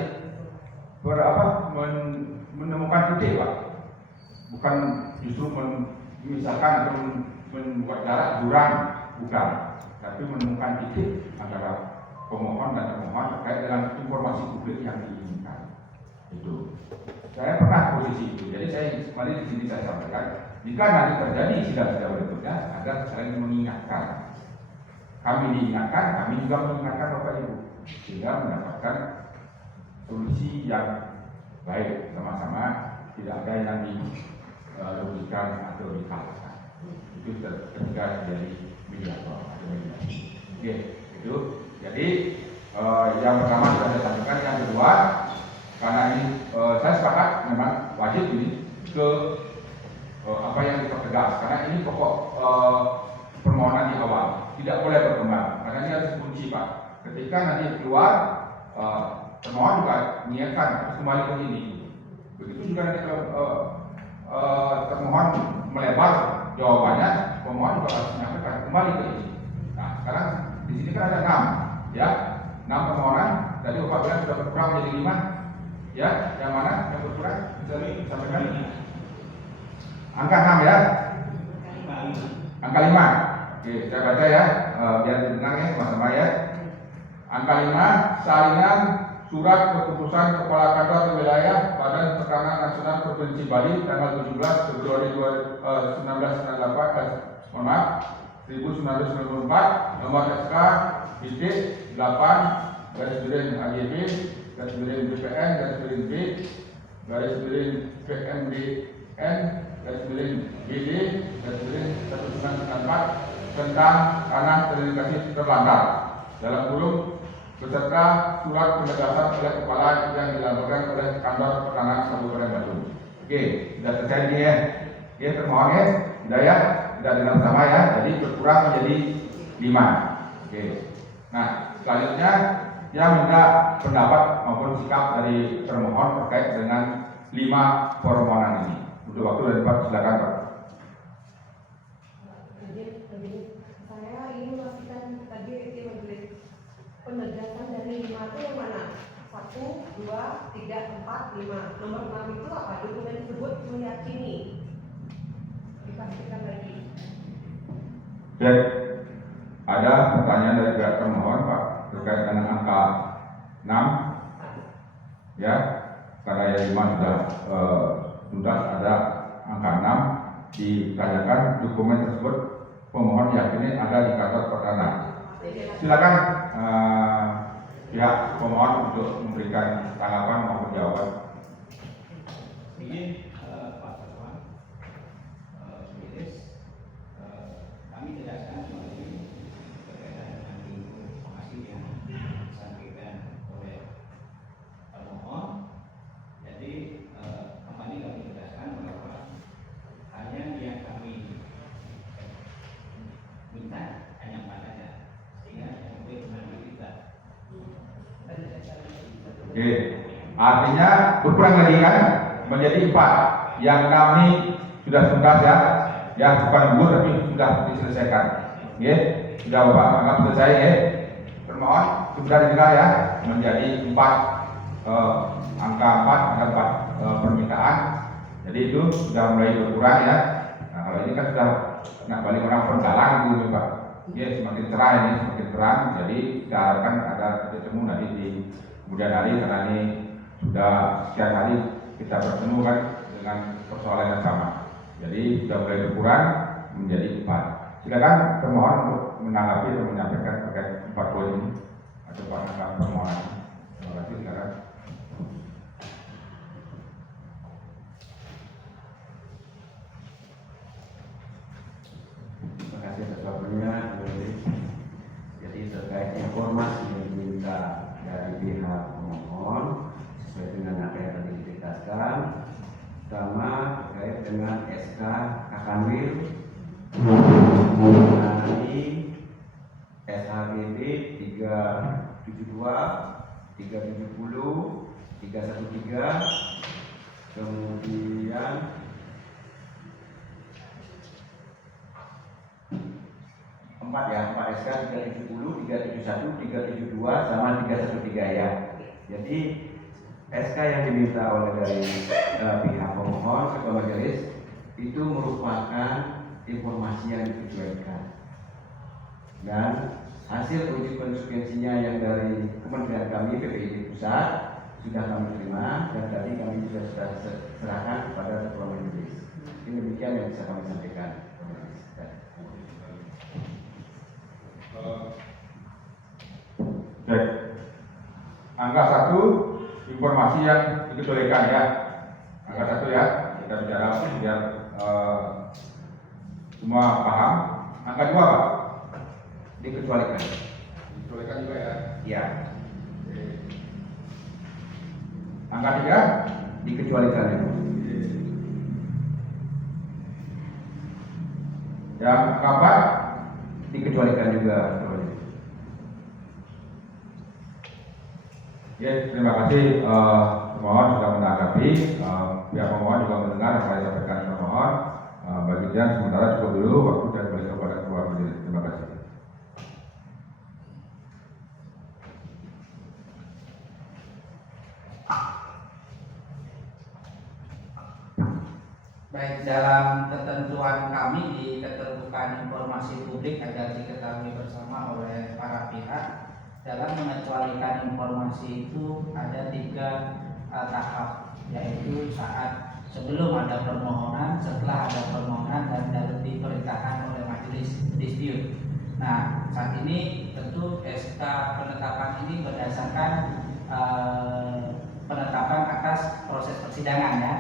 menemukan titik Pak, bukan justru memisahkan atau membuat jarak jurang, bukan, tapi menemukan titik antara pemohon dan termohon terkait dengan informasi publik yang diinginkan. Itu saya pernah posisi itu, jadi saya kembali di sini saya sampaikan jika nanti terjadi sidang-sidang berikutnya agar saling mengingatkan. Kami diingatkan, kami juga mengingatkan Bapak Ibu sehingga mendapatkan solusi yang baik sama-sama, tidak ada yang dirugikan atau dikalahkan. Itu ketika jadi mediator atau mediasi. Oke, itu. Jadi yang pertama sudah saya sampaikan, yang kedua karena ini saya sepakat memang wajib ini ke apa yang dipertegas, karena ini pokok permohonan di awal tidak boleh berkembang, karena ini harus kunci Pak. ketika nanti keluar termohon juga mengingatkan harus kembali ke ini. Begitu juga nanti termohon melebar jawabannya, pemohon juga harus menyampaikan kembali ke ini. Nah, sekarang di sini kan ada 6, ya, 6 permohonan. Tadi Bapak bilang sudah berkurang menjadi 5, ya. Yang mana yang berkurang bisa disampaikan? Angka 6 ya. Angka 5. Oke, saya baca ya, biar didengar ya sama-sama ya. Angka 5, salinan surat keputusan Kepala Kantor Wilayah Badan Peternakan Nasional Provinsi Bali tanggal 17 Februari 1994 nomor SK titik 8 garis miring HYB garis miring BPN garis miring B garis miring PMDN garis miring GD garis miring 1994 tentang tanah terindikasi terlantar dalam kurung beserta surat penegasan oleh kepala yang dilaporkan oleh kantor peternakan Kabupaten Bandung. Oke, sudah selesai ini ya. Oke, termohon ya, sudah ya, sudah dengar sama ya. Jadi berkurang menjadi 5. Oke. Nah, selanjutnya dia minta pendapat maupun sikap dari termohon terkait dengan 5 permohonan ini. Untuk waktu dan tempat silakan Pak. Saya ingin memastikan tadi penegasan dari 5 itu yang mana? 1, 2, 3, 4, 5. Nomor 6 itu apa? Dokumen tersebut meyakini. Dipastikan lagi. Baik, ada pertanyaan dari pihak termohon Pak terkait dengan angka 6, ya, karena yang 5 sudah tuntas, ada angka 6 ditanyakan dokumen tersebut pemohon yakini ada di kantor peternak. Silakan pihak pemohon untuk memberikan tanggapan maupun jawaban. Ini Pak Sarwan, kami jelaskan kembali berkaitan dengan informasi yang disampaikan oleh pemohon. Jadi kembali kami jelaskan bahwa hanya yang kami minta hanya 4 saja, sehingga yang boleh mengambil kita. Oke, artinya berkurang lagi kan menjadi 4 yang kami sudah tuntas ya bukan gugur tapi sudah diselesaikan. Ya, sudah Bapak anggap selesai ya. Termohon sudah didengar ya menjadi 4 angka 4 ada 4 permintaan. Jadi itu sudah mulai berkurang ya. Nah, kalau ini kan sudah nak balik orang penggalang gitu Pak. Ya, semakin cerah ini, semakin terang. Jadi kita harapkan ada titik temu nanti di kemudian hari karena ini sudah sekian hari kita bertemu kan dengan persoalan yang sama. Jadi sudah mulai berkurang menjadi 4. Silakan termohon untuk menanggapi atau menyampaikan terkait 4 poin ini atau permohonan. Terima kasih. Silakan. Terima kasih atas waktunya. Jadi terkait informasi yang diminta dari pihak pemohon sesuai dengan apa yang tadi ditegaskan, pertama terkait dengan SK Kakanwil mengenai SHBB 372, 370, 313, kemudian 4 SK 370, 371, 372 sama 313 ya. Jadi SK yang diminta oleh dari pihak pemohon ketua majelis itu merupakan informasi yang dikecualikan dan hasil uji konsekuensinya yang dari Kementerian kami PPID Pusat sudah kami terima dan tadi kami sudah serahkan kepada ketua majelis. Ini demikian yang bisa kami sampaikan. Baik. Angka 1 informasi yang dikecualikan ya. Angka 1 ya, kita bicara biar semua paham. Angka 2 Pak? Dikecualikan. Dikecualikan juga ya. Ya. Angka 3? Dikecualikan ya. Yang angka 4? Dikecualikan juga. Ya, terima kasih pemohon sudah menanggapi. Pihak pemohon juga mendengar apa yang disampaikan pemohon. Bagi Dian sementara cukup dulu waktu dan kembali kepada ketua majelis. Terima kasih. Baik, dalam ketentuan kami di keterbukaan informasi publik agar diketahui bersama oleh para pihak, dalam mengecualikan informasi itu ada 3 tahap, yaitu saat sebelum ada permohonan, setelah ada permohonan, dan diperintahkan oleh majelis dispute. Nah, saat ini tentu SK penetapan ini berdasarkan penetapan atas proses persidangan ya,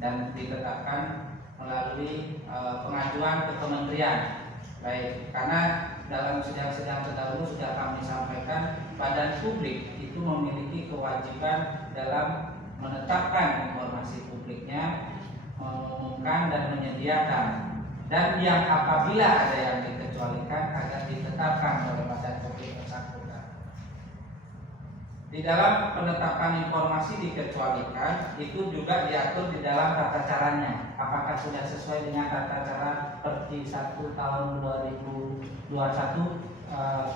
dan ditetapkan melalui pengajuan ke kementerian. Baik, karena dalam sidang-sidang terdahulu sudah kami sampaikan, badan publik itu memiliki kewajiban dalam menetapkan informasi publiknya, mengumumkan dan menyediakan, dan yang apabila ada yang dikecualikan agar ditetapkan oleh badan publik bersangkutan. Di dalam penetapan informasi dikecualikan itu juga diatur di dalam tata caranya. Apakah sudah sesuai dengan tata cara Perti 1 tahun 2021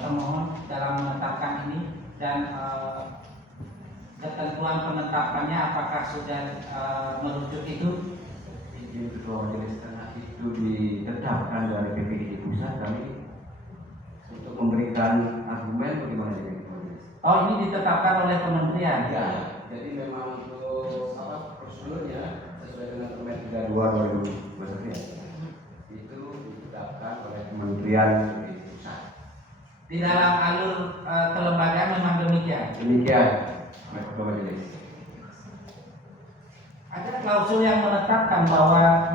termohon dalam menetapkan ini, dan ketentuan penetapannya apakah sudah merujuk itu? Izin ketua majelis, karena itu ditetapkan dari PPD pusat, kami untuk memberikan argumen bagaimana dengan majelis. Oh, ini ditetapkan oleh kementerian. Ya, jadi memang untuk prosedurnya sesuai dengan Permen 32 2021 itu ditetapkan oleh Kementerian Pusat. Di dalam alur kelembagaan memang demikian. Demikian, ketua majelis. Ada klausul yang menetapkan bahwa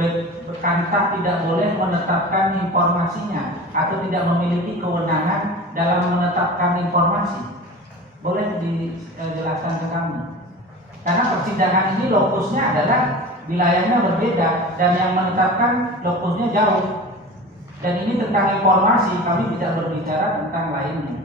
Kantah tidak boleh menetapkan informasinya atau tidak memiliki kewenangan dalam menetapkan informasi. Boleh dijelaskan ke kami? Karena persidangan ini lokusnya adalah wilayahnya berbeda, dan yang menetapkan lokusnya jauh. Dan ini tentang informasi, kami tidak berbicara tentang lainnya.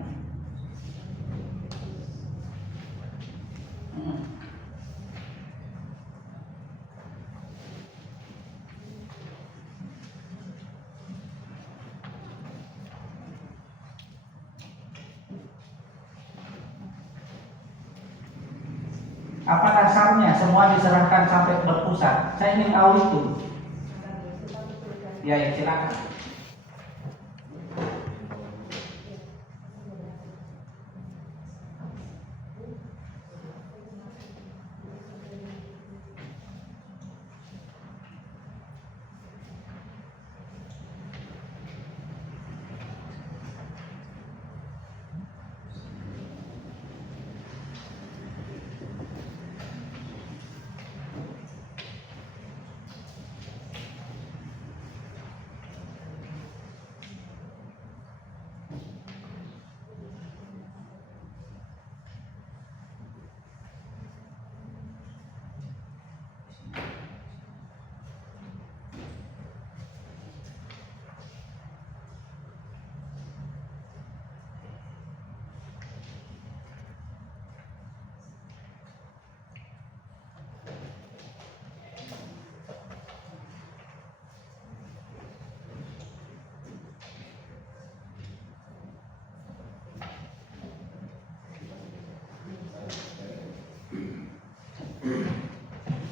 Apa dasarnya semua diserahkan sampai berpusat? Saya ingin tahu itu. Ya, silakan.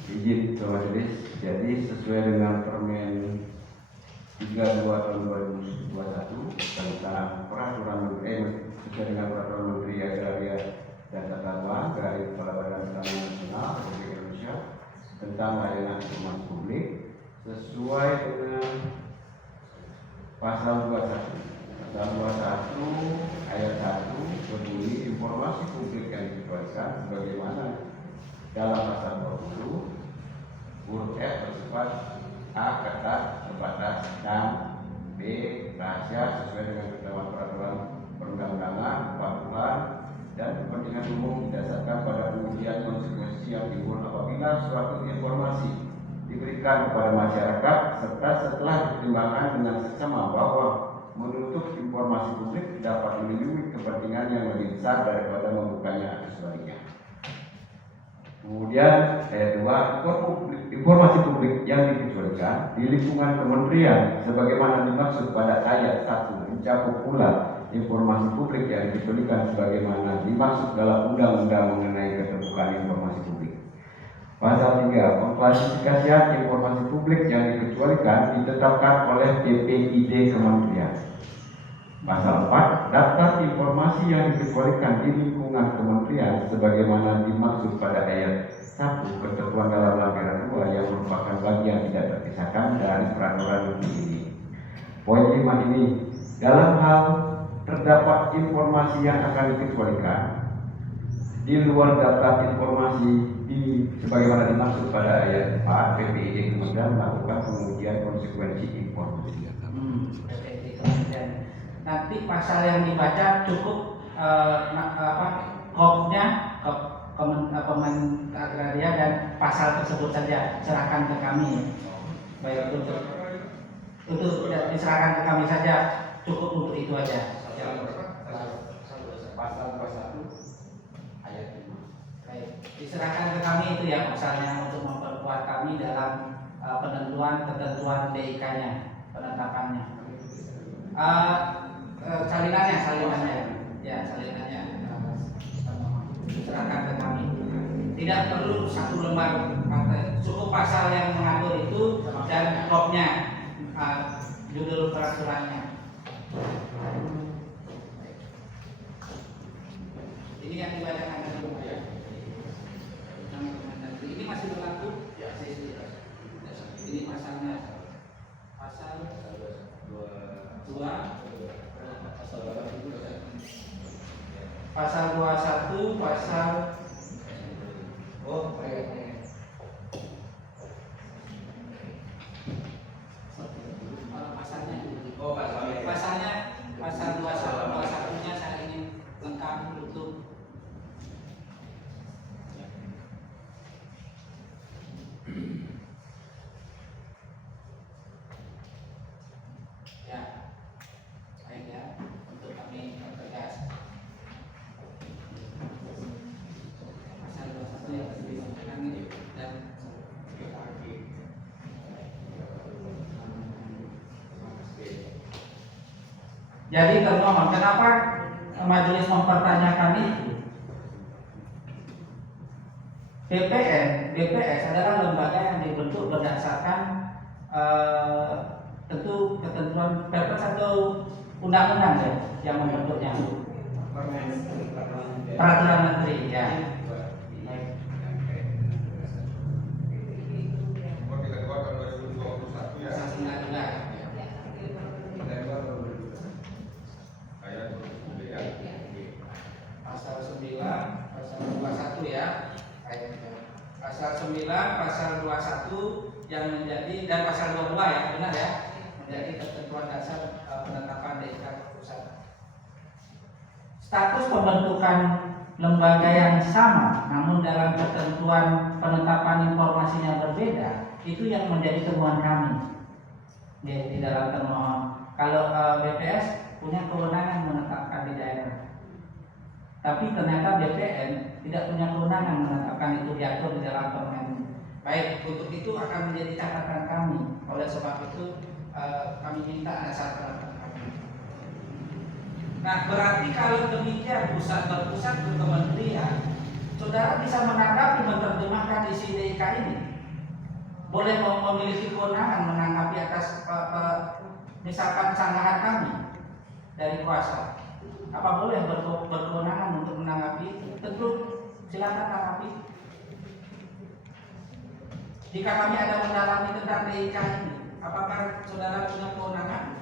Izin ketua majelis, jadi sesuai dengan Permen 32 tahun 2021 tentang peraturan menteri, sesuai dengan peraturan Menteri Agraria dan Tata Ruang dari Kepala Badan Pangan Nasional Republik Indonesia tentang layanan informasi publik, sesuai dengan pasal 21 ayat 1 berbunyi informasi publik yang dikecualikan sebagaimana dalam pasal 20 huruf F bersifat A ketat, terbatas, dan B rahasia sesuai dengan ketentuan peraturan perundang-undangan, kepatuhan, dan kepentingan umum didasarkan pada pengujian konsekuensi yang timbul apabila suatu informasi diberikan kepada masyarakat serta setelah dipertimbangkan dengan seksama bahwa menutup informasi publik dapat melindungi kepentingan yang lebih besar daripada membukanya atau sebaliknya. Kemudian ayat 2, informasi publik yang dikecualikan di lingkungan kementerian sebagaimana dimaksud pada ayat 1 mencakup pula informasi publik yang dikecualikan sebagaimana dimaksud dalam undang-undang mengenai keterbukaan informasi publik. Pasal 3, pengklasifikasian informasi publik yang dikecualikan ditetapkan oleh PPID Kementerian. Pasal 4, daftar informasi yang dikecualikan di lingkungan kementerian sebagaimana dimaksud pada ayat 1 ketentuan dalam lampiran 2 yang merupakan bagian tidak terpisahkan dari peraturan menteri ini. Poin 5 ini, dalam hal terdapat informasi yang akan dikecualikan di luar daftar informasi sebagaimana dimaksud pada ayat 4, PPID Kementerian melakukan pengujian konsekuensi informasi. PPID Kementerian. Nanti pasal yang dibaca cukup kopnya Kemen Agraria dan pasal tersebut saja serahkan ke kami. Baik, untuk diserahkan ke kami saja, cukup untuk itu aja. Pasal 21 ayat 5. Baik, diserahkan ke kami itu ya pasalnya untuk memperkuat kami dalam penentuan ketentuan DIK-nya, penetapannya. Salinannya, serahkan ke kami. Tidak perlu satu lembar materi, cukup pasal yang mengatur itu dan kopnya, judul peraturannya. Ini yang dibacakan tadi ya. Ini masih berlaku? Ya. Ini pasalnya, pasal 2. Pasal 21, pasal pasalnya pasal 21-nya saya ingin lengkap untuk ya, baik ya, untuk kami pertegas. Pasal 21 yang tadi disampaikan dan jadi termohon, kenapa majelis mempertanyakan itu? BPS adalah lembaga yang dibentuk berdasarkan tentu ketentuan Perpres atau undang-undang ya yang membentuknya. Peraturan Menteri ya. Pasal 9, pasal 21 ya. Pasal 9, pasal 21 yang menjadi dan pasal 22 ya, benar ya, menjadi ketentuan dasar penetapan DIK pusat. Status pembentukan lembaga yang sama, namun dalam ketentuan penetapan informasinya berbeda, itu yang menjadi temuan kami di dalam termohon. Kalau BPS punya kewenangan menetapkan di daerah, tapi ternyata BPN tidak punya kewenangan menetapkan itu diatur di dalam permen. Baik, untuk itu akan menjadi catatan kami. Oleh sebab itu kami minta dasar penetapan kami. Nah, berarti kalau demikian pusat berpusat ke kementerian, saudara bisa menanggapi menerjemahkan isi DIK ini. Boleh memiliki kewenangan menanggapi atas misalkan sanggahan kami dari kuasa. Apa boleh berkewenangan untuk menanggapi itu? Tentu silakan tanggapi. Jika kami ada mendalami tentang DIK ini, apakah saudara punya kewenangan?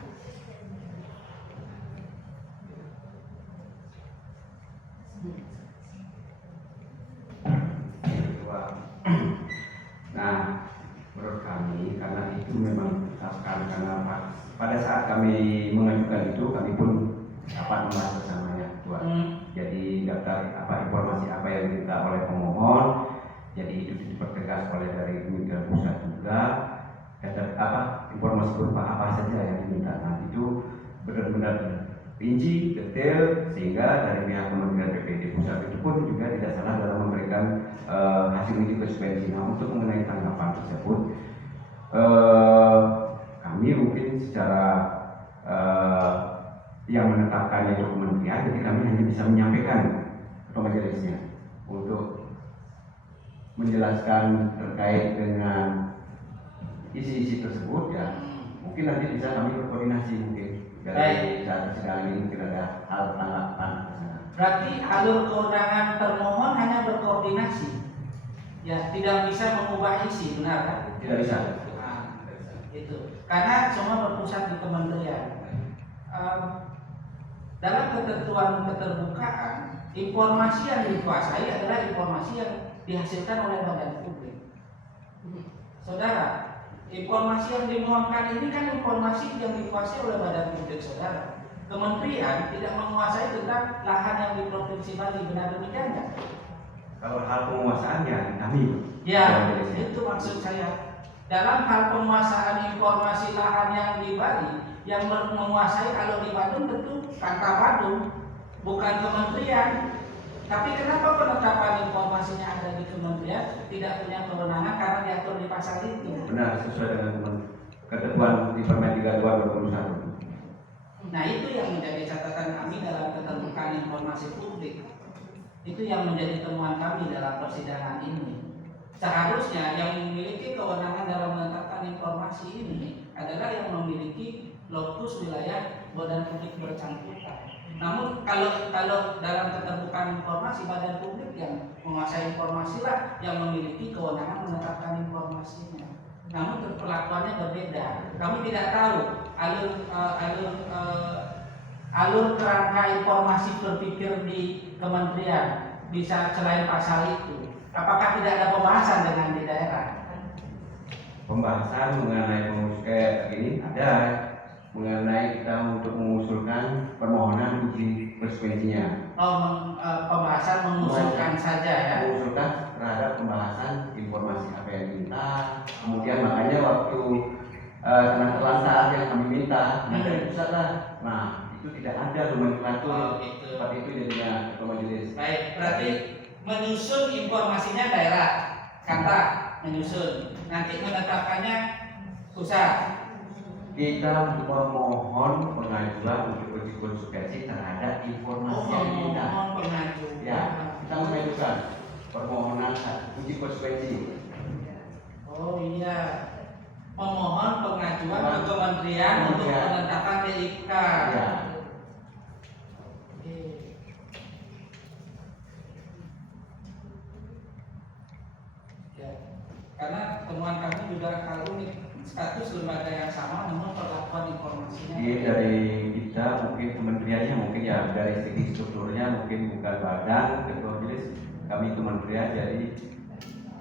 Nah, menurut kami karena itu memang karena pada saat kami mengajukan itu kami pun dapat membahas bersamanya, Tuan. Jadi daftar informasi apa yang diminta oleh pemohon, jadi itu dipertegas oleh dari Kementerian Pusat juga. Informasi berupa apa saja yang diminta. Nah, itu benar-benar rinci, detail, sehingga dari pihak Kementerian PPD Pusat itu pun juga tidak salah dalam memberikan hasil uji konsekuensi. Nah, untuk mengenai tanggapan tersebut, kami mungkin secara yang menetapkannya itu kementerian, jadi kami hanya bisa menyampaikan ke majelisnya untuk menjelaskan terkait dengan isi-isi tersebut, ya mungkin nanti bisa kami berkoordinasi mungkin dari saat persidangan ini mungkin ada hal tanggapan. Berarti alur kewenangan termohon hanya berkoordinasi, ya tidak bisa mengubah isi, benar kan? Tidak bisa. Nah, itu karena semua berpusat di kementerian. Dalam ketentuan keterbukaan, informasi yang dikuasai adalah informasi yang dihasilkan oleh badan publik. Saudara, informasi yang dimohonkan ini kan informasi yang dikuasai oleh badan publik, saudara. Kementerian tidak menguasai tentang lahan yang di Provinsi Bali, benar demikian enggak? Kalau hal penguasaannya kami. Ya, itu maksud saya. Dalam hal penguasaan informasi lahan yang di Bali, yang menguasai kalau di Bandung tentu Kanta Bandung, bukan kementerian. Tapi kenapa penetapan informasinya ada di kementerian tidak punya kewenangan karena diatur di pasal itu? Benar, sesuai dengan ketentuan di Permen 32/2021. Nah, itu yang menjadi catatan kami dalam keterbukaan informasi publik. Itu yang menjadi temuan kami dalam persidangan ini. Seharusnya yang memiliki kewenangan dalam menetapkan informasi ini adalah yang memiliki lokus wilayah badan publik bersangkutan. Namun kalau dalam keterbukaan informasi, badan publik yang menguasai informasi lah yang memiliki kewenangan menetapkan informasinya. Namun perlakuannya berbeda. Kami tidak tahu alur kerangka informasi berpikir di kementerian bisa selain pasal itu. Apakah tidak ada pembahasan dengan di daerah? Pembahasan mengenai ini ada mengenai kita untuk mengusulkan permohonan uji konsekuensinya. Pembahasan mengusulkan saja ya. Mengusulkan terhadap pembahasan informasi apa yang diminta. Kemudian makanya waktu saat yang kami minta dari pusat lah. Nah, itu tidak ada nomenklatur seperti itu jadinya ketua majelis. Baik, berarti menyusun informasinya daerah, Kanta menyusun. Nanti menetapkannya pusat. Kita memohon pengajuan untuk uji konsekuensi terhadap informasi yang diminta. Memohon pengajuan. Ya, kita mengajukan permohonan uji konsekuensi. Oh iya, memohon pengajuan ke kementerian untuk penetapan DIK. Ya. Oke. Ya, karena temuan kami juga kalau status lembaga yang sama, namun perlakuan informasinya. Jadi dari kita mungkin kementeriannya mungkin ya dari segi strukturnya mungkin bukan badan ketua majelis, kami kementerian jadi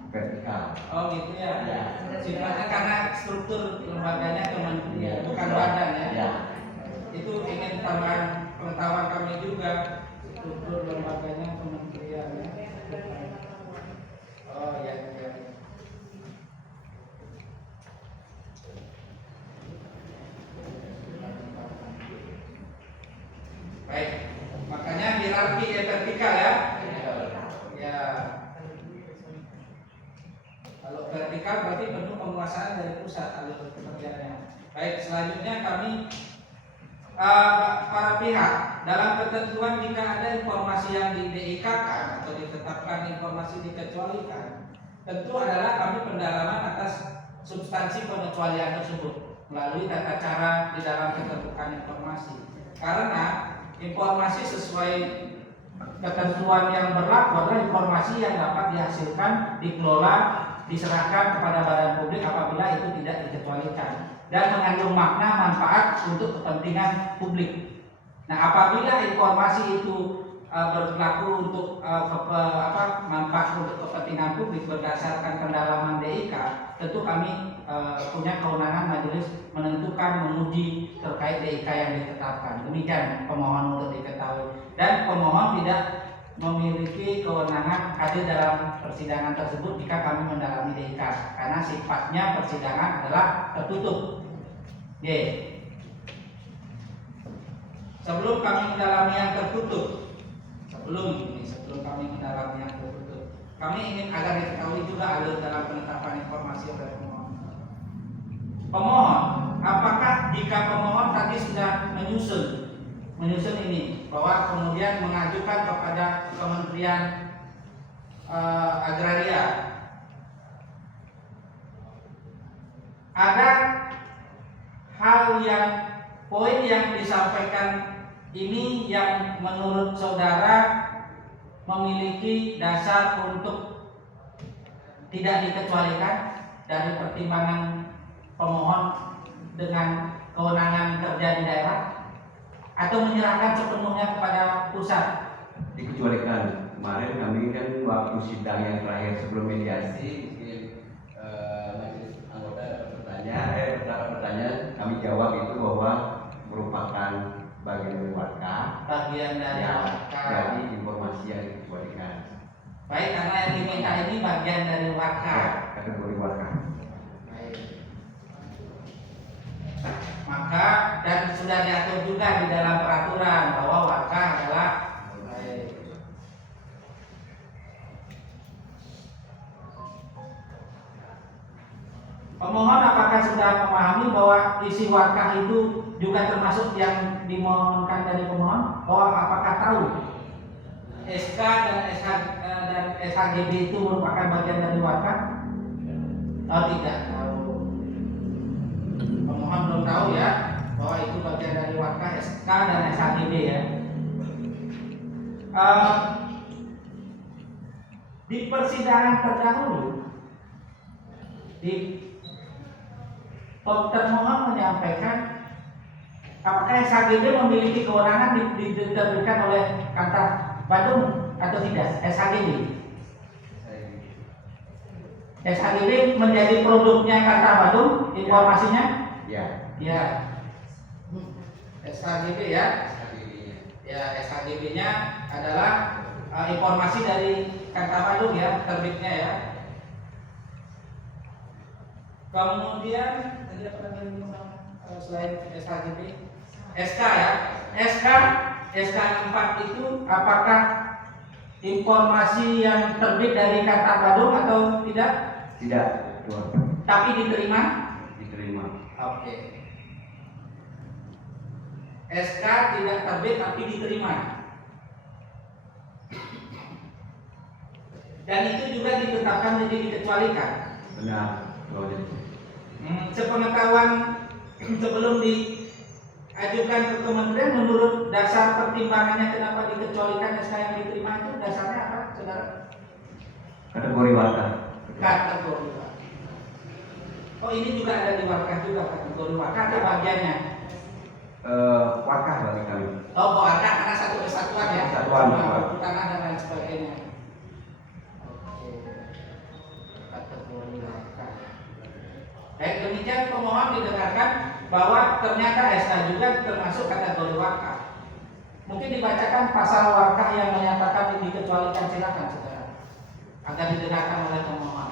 vertikal. Oh gitu ya. Ya. Sifatnya karena struktur lembaganya kementerian, bukan badan ya. Ya. Itu ingin tambahan pengetahuan kami juga, struktur lembaganya kementerian ya. Oh ya. Baik, makanya hierarki yang vertikal ya. Ya. Kalau vertikal berarti penuh penguasaan dari pusat alur pekerjaannya. Baik, selanjutnya kami para pihak dalam ketentuan jika ada informasi yang di DIK-kan atau ditetapkan informasi dikecualikan, tentu adalah kami pendalaman atas substansi pengecualian tersebut melalui tata cara di dalam keterbukaan informasi. Karena informasi sesuai ketentuan yang berlaku adalah informasi yang dapat dihasilkan, dikelola, diserahkan kepada badan publik apabila itu tidak dikecualikan dan mengandung makna manfaat untuk kepentingan publik. Nah, apabila informasi itu berlaku untuk manfaat untuk kepentingan publik berdasarkan pendalaman DIK, tentu kami punya kewenangan majelis menentukan menguji terkait DIK yang ditetapkan. Demikian pemohon untuk diketahui, dan pemohon tidak memiliki kewenangan hadir dalam persidangan tersebut jika kami mendalami DIK karena sifatnya persidangan adalah tertutup. sebelum kami mendalami yang tertutup, sebelum kami mendalami yang tertutup, kami ingin agar diketahui juga alur dalam penetapan informasi oleh pemohon. Pemohon, apakah jika pemohon tadi sudah menyusun ini, bahwa kemudian mengajukan kepada Kementerian Agraria, ada hal yang poin yang disampaikan ini yang menurut saudara memiliki dasar untuk tidak dikecualikan dari pertimbangan pemohon dengan kewenangan kerja di daerah, atau menyerahkan sepenuhnya kepada pusat? Dikecualikan. Kemarin kami kan waktu sidang yang terakhir sebelum mediasi, mungkin majelis anggota dapat pertanyaan, kami jawab itu bahwa merupakan bagian dari warka. Bagian dari warka. Jadi informasi yang dikecualikan. Baik, karena yang diminta ini bagian dari warka. Ya, kategori warka. Baik. Maka dan sudah diatur juga di dalam peraturan bahwa warka adalah baik. Pemohon apakah sudah memahami bahwa isi warkah itu juga termasuk yang dimohonkan dari pemohon? Bahwa apakah tahu SK dan SHGB itu merupakan bagian dari warkah? Oh, tidak tahu. Pemohon belum tahu ya bahwa itu bagian dari warkah SK dan SHGB ya. Di persidangan terdahulu termohon menyampaikan apakah SHGB memiliki kewenangan diterbitkan oleh Kantar Badung atau tidak? SHGB menjadi produknya Kantar Badung informasinya? Ya. Ya. SHGB ya. Ya, SHGB-nya adalah informasi dari Kantar Badung ya, terbitnya ya. Kemudian tadi apa lagi selain SHGB? SK ya. SK 4 itu apakah informasi yang terbit dari Kantar Badung atau tidak? Tidak. Tapi diterima? Diterima. Oke. SK tidak terbit tapi diterima. Dan itu juga ditetapkan menjadi dikecualikan. Benar. Sepengetahuan sebelum diajukan ke kementerian, menurut dasar pertimbangannya kenapa dikecualikan SK yang diterima itu dasarnya apa, saudara? Kategori warka. Kategori warka. Oh, ini juga ada di warka juga kategori warka atau bagiannya? Warka bagi kami. Oh, warka karena satu kesatuan ya. Kesatuan. Tanah dan lain sebagainya. Oke. Kategori warka. Baik, demikian pemohon didengarkan bahwa ternyata SK juga termasuk kategori warka. Mungkin dibacakan pasal warka yang menyatakan dikecualikan, silakan saudara, agar didengarkan oleh pemohon.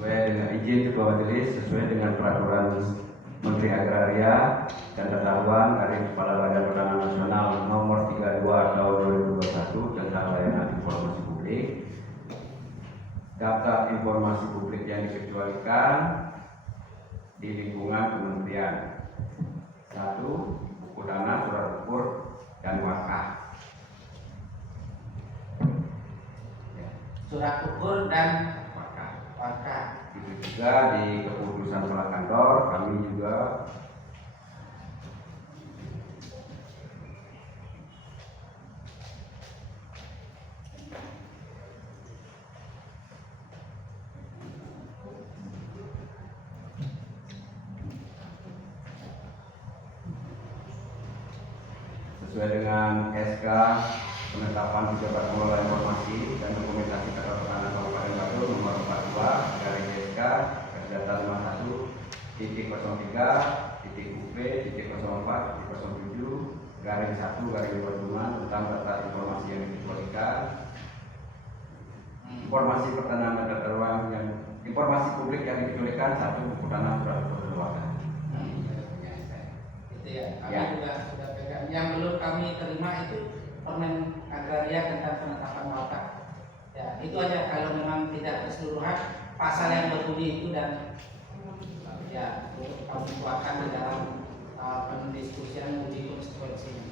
Sesuai dengan izin Ketua Majelis, sesuai dengan peraturan Menteri Agraria dan Tata Ruang Garing Kepala Badan Pangan Nasional Nomor 32 Tahun 2021 tentang layanan informasi publik. Daftar informasi publik yang dikecualikan di lingkungan kementerian: 1. Buku dana, surat ukur, dan wakaf. Surat ukur dan Wakaf. wakaf. Itu juga di keputusan kepala kantor kami juga sesuai dengan SK penetapan pejabat pengelola informasi dan dokumentasi Kata Pertanahan Kabupaten Badung nomor 42 garing SK data 51 titik 03 titik UP titik 04 titik 07 garing 1/25 tentang data informasi yang dikecualikan. Informasi pertanaman data ruang yang informasi publik yang dikecualikan 1 buku tanah surat berkeluarga. Itu ya. Kami Ya. sudah pegang. Yang belum kami terima itu Permen Agraria tentang penetapan warga. Ya, itu aja kalau memang tidak keseluruhan pasal yang berbunyi itu dan ya untuk kami kuatkan di dalam pendiskusian uji konsekuensinya.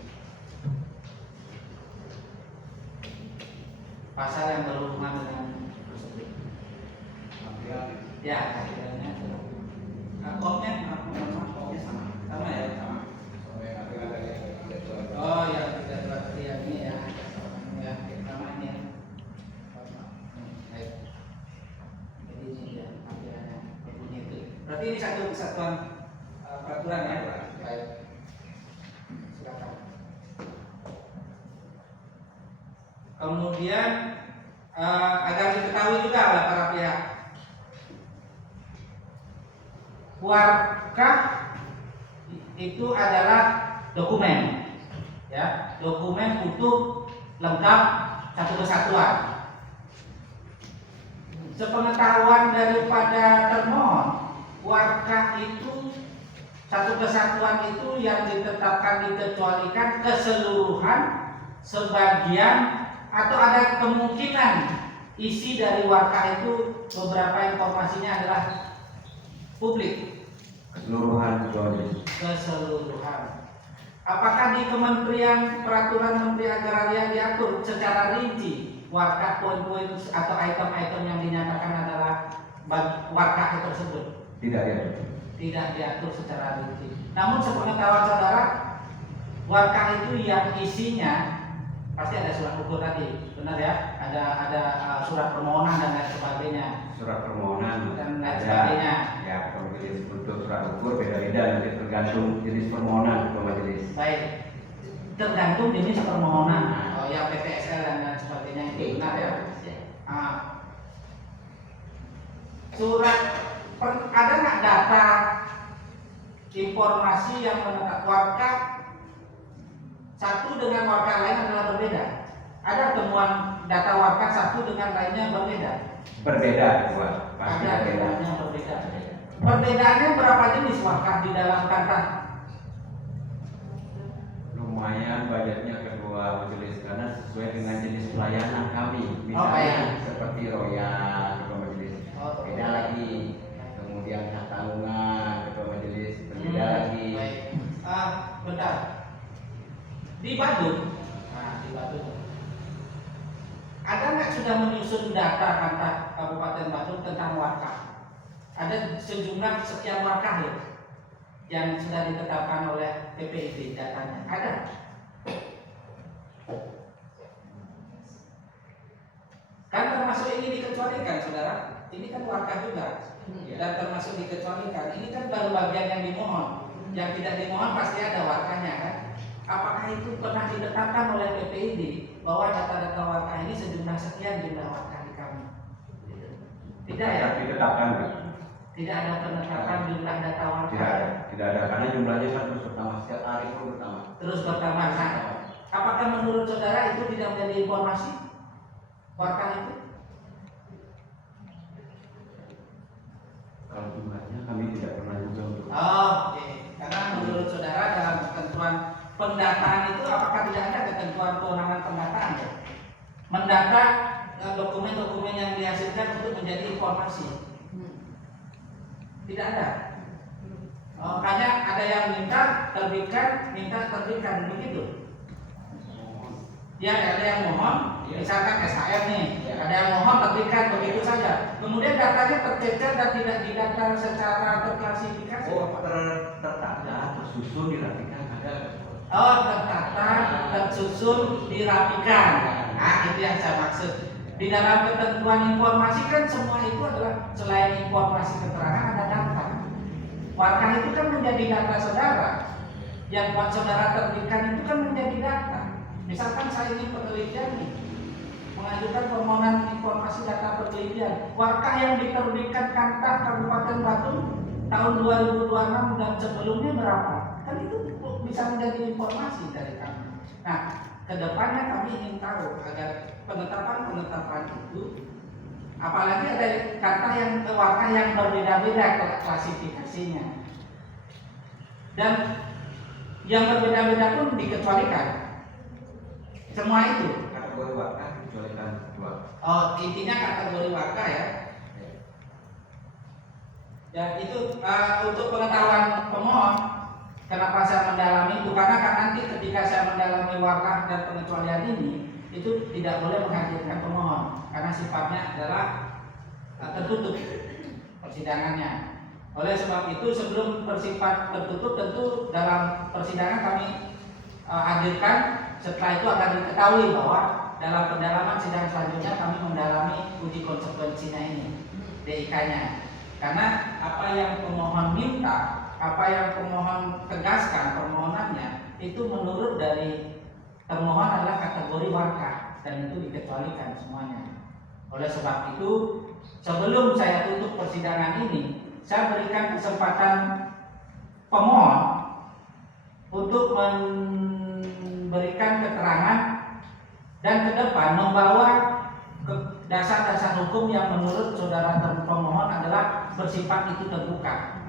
Pasal yang berhubungan dengan tersebut. Ya, akhirnya koknya sama ya, sama. Oh ya, tidak berarti yang ini ya, ya namanya. Baik. Jadi ini ya tampilannya berbunyi itu. Berarti ini satu kesatuan peraturan ya, baik. Silakan. Kemudian agar diketahui juga oleh para pihak, warkah itu adalah dokumen, ya, dokumen utuh lengkap satu kesatuan. Sepengetahuan daripada termohon, warkah itu satu kesatuan itu yang ditetapkan dikecualikan keseluruhan, sebagian, atau ada kemungkinan isi dari warkah itu beberapa informasinya adalah publik. Keseluruhan kecuali. Keseluruhan. Apakah di Kementerian Peraturan Menteri Agraria diatur secara rinci warkah poin-poin atau item-item yang dinyatakan adalah warkah tersebut? Tidak ya. Tidak diatur secara rinci. Namun sepengetahuan saudara, warkah itu yang isinya pasti ada surat ukur tadi, benar ya? Ada surat permohonan dan lain sebagainya. Surat permohonan Dan lain ada. sebagainya. Ya, kalau jenis untuk surat ukur beda-beda, nanti tergantung jenis permohonan ke majelis. Baik, tergantung jenis permohonan. Oh ya, PTSL dan lain sebagainya itu benar ya. Ada nggak data informasi yang menetap warkah satu dengan warkah lain adalah berbeda? Ada temuan data warkah satu dengan lainnya berbeda? Berbeda, Pak. Pasti Ada berbeda. temuannya berbeda. Perbedaannya berapa jenis warkah di dalam kata? Lumayan banyaknya kedua majelis karena sesuai dengan jenis pelayanan kami. baik. Misalnya seperti royal kedua majelis Oh, beda lagi. Kemudian hak tanggungan kedua majelis berbeda lagi. Baik. Bentar. Di Badung, di Badung, ada nggak sudah menyusun data kata Kabupaten Badung tentang warkah? Ada sejumlah sekian warkah ya, yang sudah ditetapkan oleh PPID datanya. Ada? Kan termasuk ini dikecualikan, saudara. Ini kan warkah juga, dan termasuk dikecualikan. Ini kan baru bagian yang dimohon. Yang tidak dimohon pasti ada warkahnya kan? Apakah itu pernah ditetapkan oleh PPID bahwa data-data warkah ini sejumlah sekian jumlah warkah di kami? Tidak ya? Ditetapkan, Pak. Tidak ada penetapan jumlah data warkah. Tidak ada karena jumlahnya kan terus bertambah setiap hari pun bertambah. Terus bertambah. Nah, apakah menurut saudara itu tidak menjadi informasi warkah itu? Kalau jumlahnya kami tidak pernah juga untuk. Oh, oke. Karena menurut saudara dalam ketentuan pendataan itu apakah tidak ada ketentuan kewenangan pendataan ya? Mendata dokumen-dokumen yang dihasilkan untuk menjadi informasi. Tidak ada. Makanya ada yang minta terbitkan begitu. Ya, ada yang mohon, misalkan SHM nih, ada yang mohon terbitkan begitu saja. Kemudian datanya tercecer dan tidak didata secara terklasifikasi. Tertata, tersusun, dirapikan ada. Tertata, tersusun, dirapikan. Nah, itu yang saya maksud. Di dalam ketentuan informasi kan semua itu adalah selain informasi keterangan ada data. Warkah itu kan menjadi data saudara. Yang buat saudara terbitkan itu kan menjadi data. Misalkan saya ingin penelitian nih, mengajukan permohonan informasi data penelitian. Warkah yang diterbitkan Kantah Kabupaten Badung tahun 2026 dan sebelumnya berapa? Kan itu bisa menjadi informasi dari kami. Nah, kedepannya kami ingin tahu agar penetapan itu, apalagi ada kata yang warna yang berbeda-beda klasifikasinya, dan yang berbeda-beda pun dikecualikan. Semua itu Kategori warna dikecualikan dua. oh, intinya kategori warga ya. Dan itu untuk pengetahuan pemohon, kenapa saya mendalami itu, karena kan nanti ketika saya mendalami warga dan pengecualian ini, itu tidak boleh menghadirkan pemohon karena sifatnya adalah tertutup persidangannya. Oleh sebab itu sebelum bersifat tertutup, tentu dalam persidangan kami hadirkan. Setelah itu akan diketahui bahwa dalam pendalaman sidang selanjutnya kami mendalami uji konsekuensinya ini, DIK-nya. Karena apa yang pemohon minta, apa yang pemohon tegaskan permohonannya, itu menurut dari termohon adalah kategori warga dan itu dikecualikan semuanya. Oleh sebab itu sebelum saya tutup persidangan ini, saya berikan kesempatan pemohon untuk memberikan keterangan dan ke depan membawa dasar-dasar hukum yang menurut saudara pemohon adalah bersifat itu terbuka.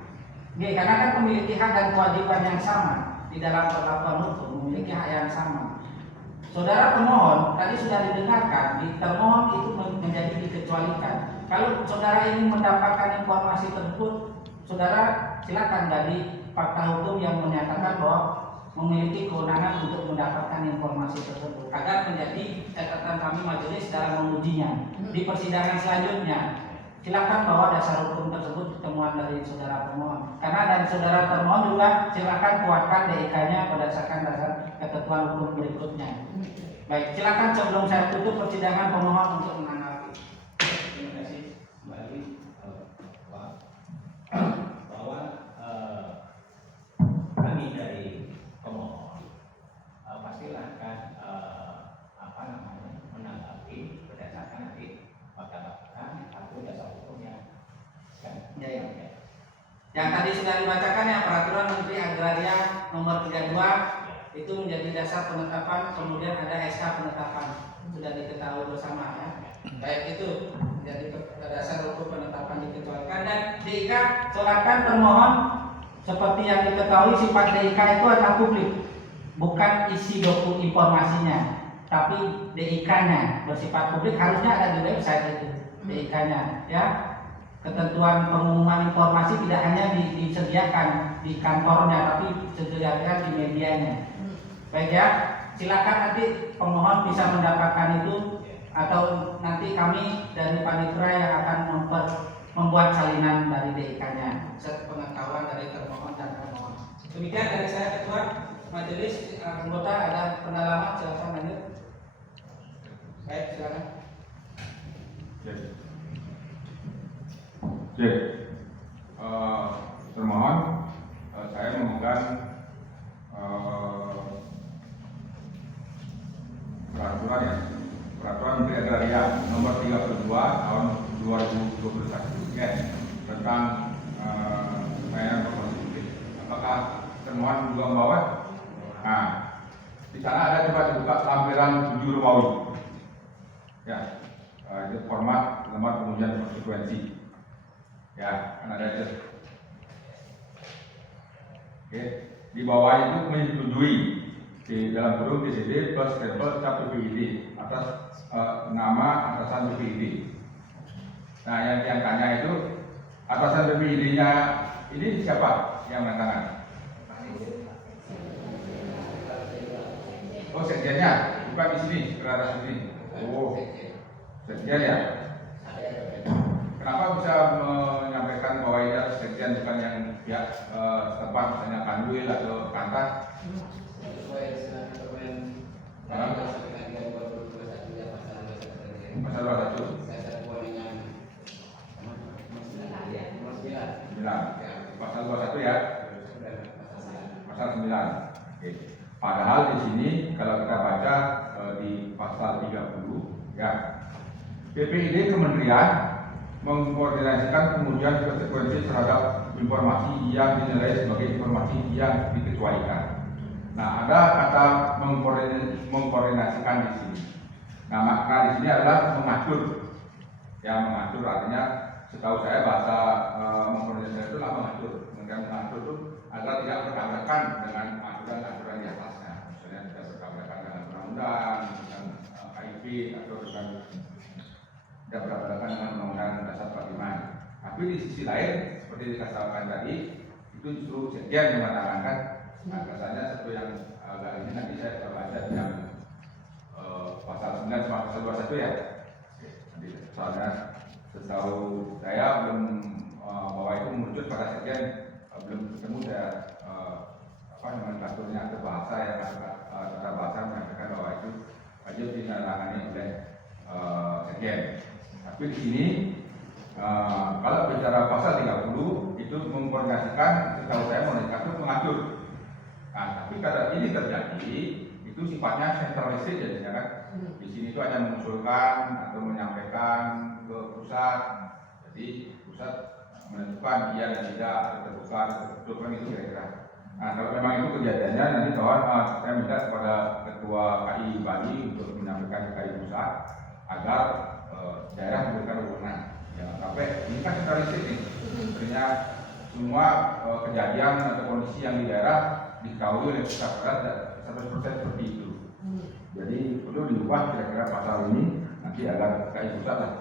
Karena kan memiliki hak dan kewajiban yang sama di dalam perlakuan hukum, memiliki hak yang sama. Saudara pemohon tadi sudah didengarkan, di termohon itu menjadi dikecualikan. Kalau saudara ingin mendapatkan informasi tersebut, saudara silakan dari fakta hukum yang menyatakan bahwa memiliki kewenangan untuk mendapatkan informasi tersebut agar menjadi catatan kami majelis dalam mengujinya. Di persidangan selanjutnya silakan bawa dasar hukum tersebut temuan dari saudara pemohon. Karena dan saudara termohon juga silakan kuatkan DIK-nya berdasarkan dasar ketentuan hukum berikutnya. Baik, silakan sebelum saya tutup persidangan pemohon untuk menanggapi. Terima kasih kembali Pak, bahwa kami dari pemohon pastilah akan menanggapi berdasarkan nanti fakta-fakta atau dasar hukum yang Ya. Yang tadi sudah dibacakan ya, peraturan Menteri Agraria nomor 32 itu menjadi dasar penetapan, kemudian ada SK penetapan sudah diketahui bersama ya. Baik, itu menjadi dasar hukum penetapan dikecualikan. Dan DIK silakan termohon, seperti yang diketahui sifat DIK itu adalah publik, bukan isi dokumen informasinya, tapi DIK-nya bersifat publik, harusnya ada di website itu DIK-nya ya. Ketentuan pengumuman informasi tidak hanya disediakan di kantornya, tapi disediakan di medianya. Baik ya, silakan nanti pemohon bisa mendapatkan itu, atau nanti kami dari panitia yang akan membuat salinan dari DIK-nya, sepengetahuan dari termohon dan termohon. Demikian dari saya, Ketua Majelis. Anggota ada pendalaman, silakan lanjut. Baik, silakan. Termohon, saya memegang peraturan Menteri Agraria nomor 32 tahun 2021 ya, tentang pelayanan informasi publik. Apakah termohon juga membawa? Nah, di sana ada, coba dibuka lampiran 7 Romawi. Ya, itu format lembar pengujian konsekuensi. Ya, kan ada itu. Oke, di bawah itu menyetujui di dalam kurung TCD plus stempel cap PPID atas nama atasan PPID. Nah, yang diangkatnya itu atasan PPID-nya ini siapa yang menandatangani? Oh, sekjennya, bukan di sini, kerana sini. Oh, sekjen ya. Kenapa bisa menyampaikan bahwa ini adalah sekjen bukan yang pihak tempat, misalnya Kanwil atau Kantas? Pasal 21. 9. Pasal 21 ya. Pasal 9. Oke. Padahal di sini kalau kita baca di pasal 30 ya, PPID Kementerian mengkoordinasikan pengujian konsekuensi terhadap informasi yang dinilai sebagai informasi yang dikecualikan. Nah, ada kata mengkoordinasikan di sini. Nah, makna di sini adalah mengatur. Yang mengatur artinya, setahu saya bahasa mengkoordinasi itu adalah mengatur. Kemudian mengatur itu agar tidak bertabrakan dengan aturan-aturan di atasnya. Misalnya tidak bertabrakan dengan undang-undang, dengan KIP, atau dengan tidak bertabrakan dengan Undang-Undang Dasar 45. Tapi di sisi lain, seperti dikatakan tadi, itu justru sekjen yang menangankan. Nah, rasanya satu yang agak ini nanti saya baca di yang pasal 9 sama pasal 21 ya. Nanti soalnya setahu saya belum bahwa itu merujuk pada sekjen, belum ketemu saya nomenklaturnya atau bahasa ya, kata bahasa mengatakan bahwa itu wajib ditangani oleh sekjen. Tapi di sini kalau bicara pasal 30 itu mengkoordinasikan, setahu saya mengatur. Nah, tapi kalau ini terjadi itu sifatnya sentralistik jadinya kan. Di sini itu hanya mengusulkan atau menyampaikan ke pusat. Jadi pusat menentukan iya dan tidak, atau terbuka, tertutup kan itu kira-kira. Nah, kalau memang itu kejadiannya nanti kawan saya minta kepada ketua KI Bali untuk menyampaikan ke KI pusat agar daerah memberikan wewenang. Jangan sampai ini kan sentralistik nih. Sebenarnya semua kejadian atau kondisi yang di daerah diketahui oleh pusat, 100% seperti itu. Jadi perlu diubah kira-kira pasal ini nanti agar KI pusat lah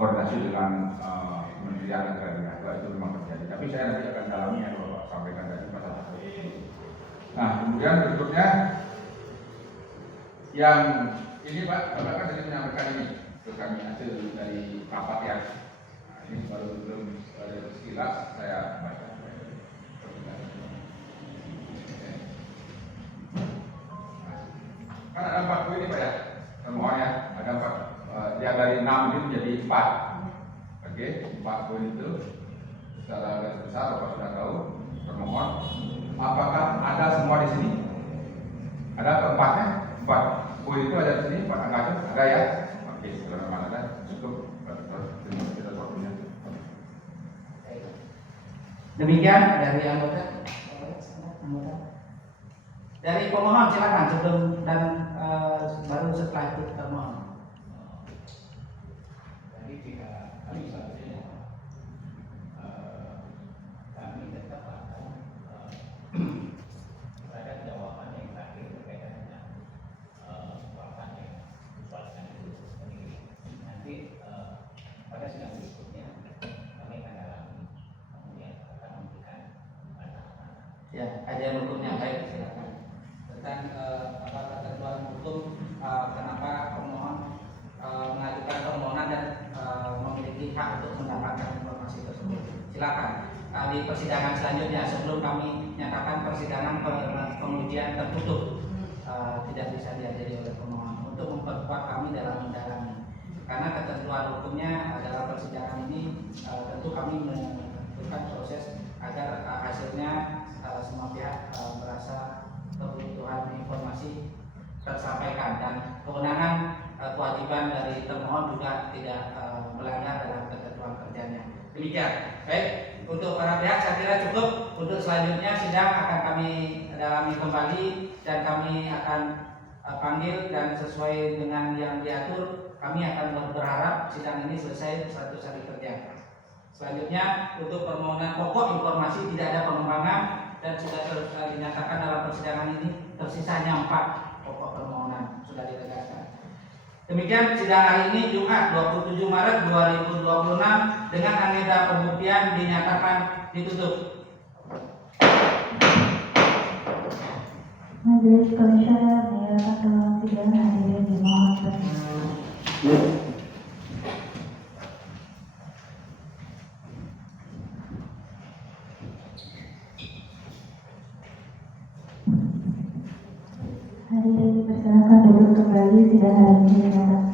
koordinasi dengan Kementerian Agraria kalau itu memang terjadi. Tapi saya nanti akan dalami yang Bapak sampaikan tadi pasal 1. Nah, kemudian berikutnya yang ini Pak, Bapak kan tadi menyampaikan ini ke kami hasil dari rapat ya. Nah, ini baru belum sekilas saya baca. Kan ada 4 poin ini Pak ya, termohon ya, ada 4, yang dari 6 ini menjadi 4. Oke, 4 poin itu secara garis besar Bapak sudah tahu. Termohon, apakah ada semua di sini? Ada keempatnya? 4 poin itu ada di sini, 4 angka itu ada ya? Oke, kalau memang ada cukup. Terima kasih waktunya. Demikian dari anggota. Dari pemohon silakan sebelum dan baru setelah itu termohon. Dari pihak kami selanjutnya kami tetap akan pada jawaban yang terakhir berkaitan dengan bahasan yang usulkan itu sendiri. Nanti pada sidang berikutnya kami akan dalami, kemudian akan memberikan pandangan. Ya, kajian hukumnya baik silakan. Tentang ketentuan hukum kenapa pemohon mengajukan permohonan dan memiliki hak untuk mendapatkan informasi tersebut. Silakan di persidangan selanjutnya sebelum kami nyatakan persidangan pengujian tertutup tidak bisa dihadiri oleh pemohon untuk memperkuat kami dalam mendalami. Karena ketentuan hukumnya dalam persidangan ini tentu kami melakukan proses agar hasilnya semua pihak merasa kebutuhan informasi tersampaikan dan kewenangan kewajiban dari termohon juga tidak melanggar dalam ketentuan kerjanya. Demikian. Baik, untuk para pihak saya kira cukup. Untuk selanjutnya sidang akan kami dalami kembali dan kami akan panggil dan sesuai dengan yang diatur kami akan berharap sidang ini selesai 100 hari kerja. Selanjutnya untuk permohonan pokok informasi tidak ada pengembangan dan sudah dinyatakan dalam persidangan ini tersisanya 4 pokok permohonan sudah ditegaskan. Demikian sidang hari ini Jumat 27 Maret 2026 dengan agenda pembuktian dinyatakan ditutup. Majelis Komisioner menyatakan dalam sidang hadirin dimohon berdiri. Hadirin dipersilakan duduk kembali, sidang hari ini dinyatakan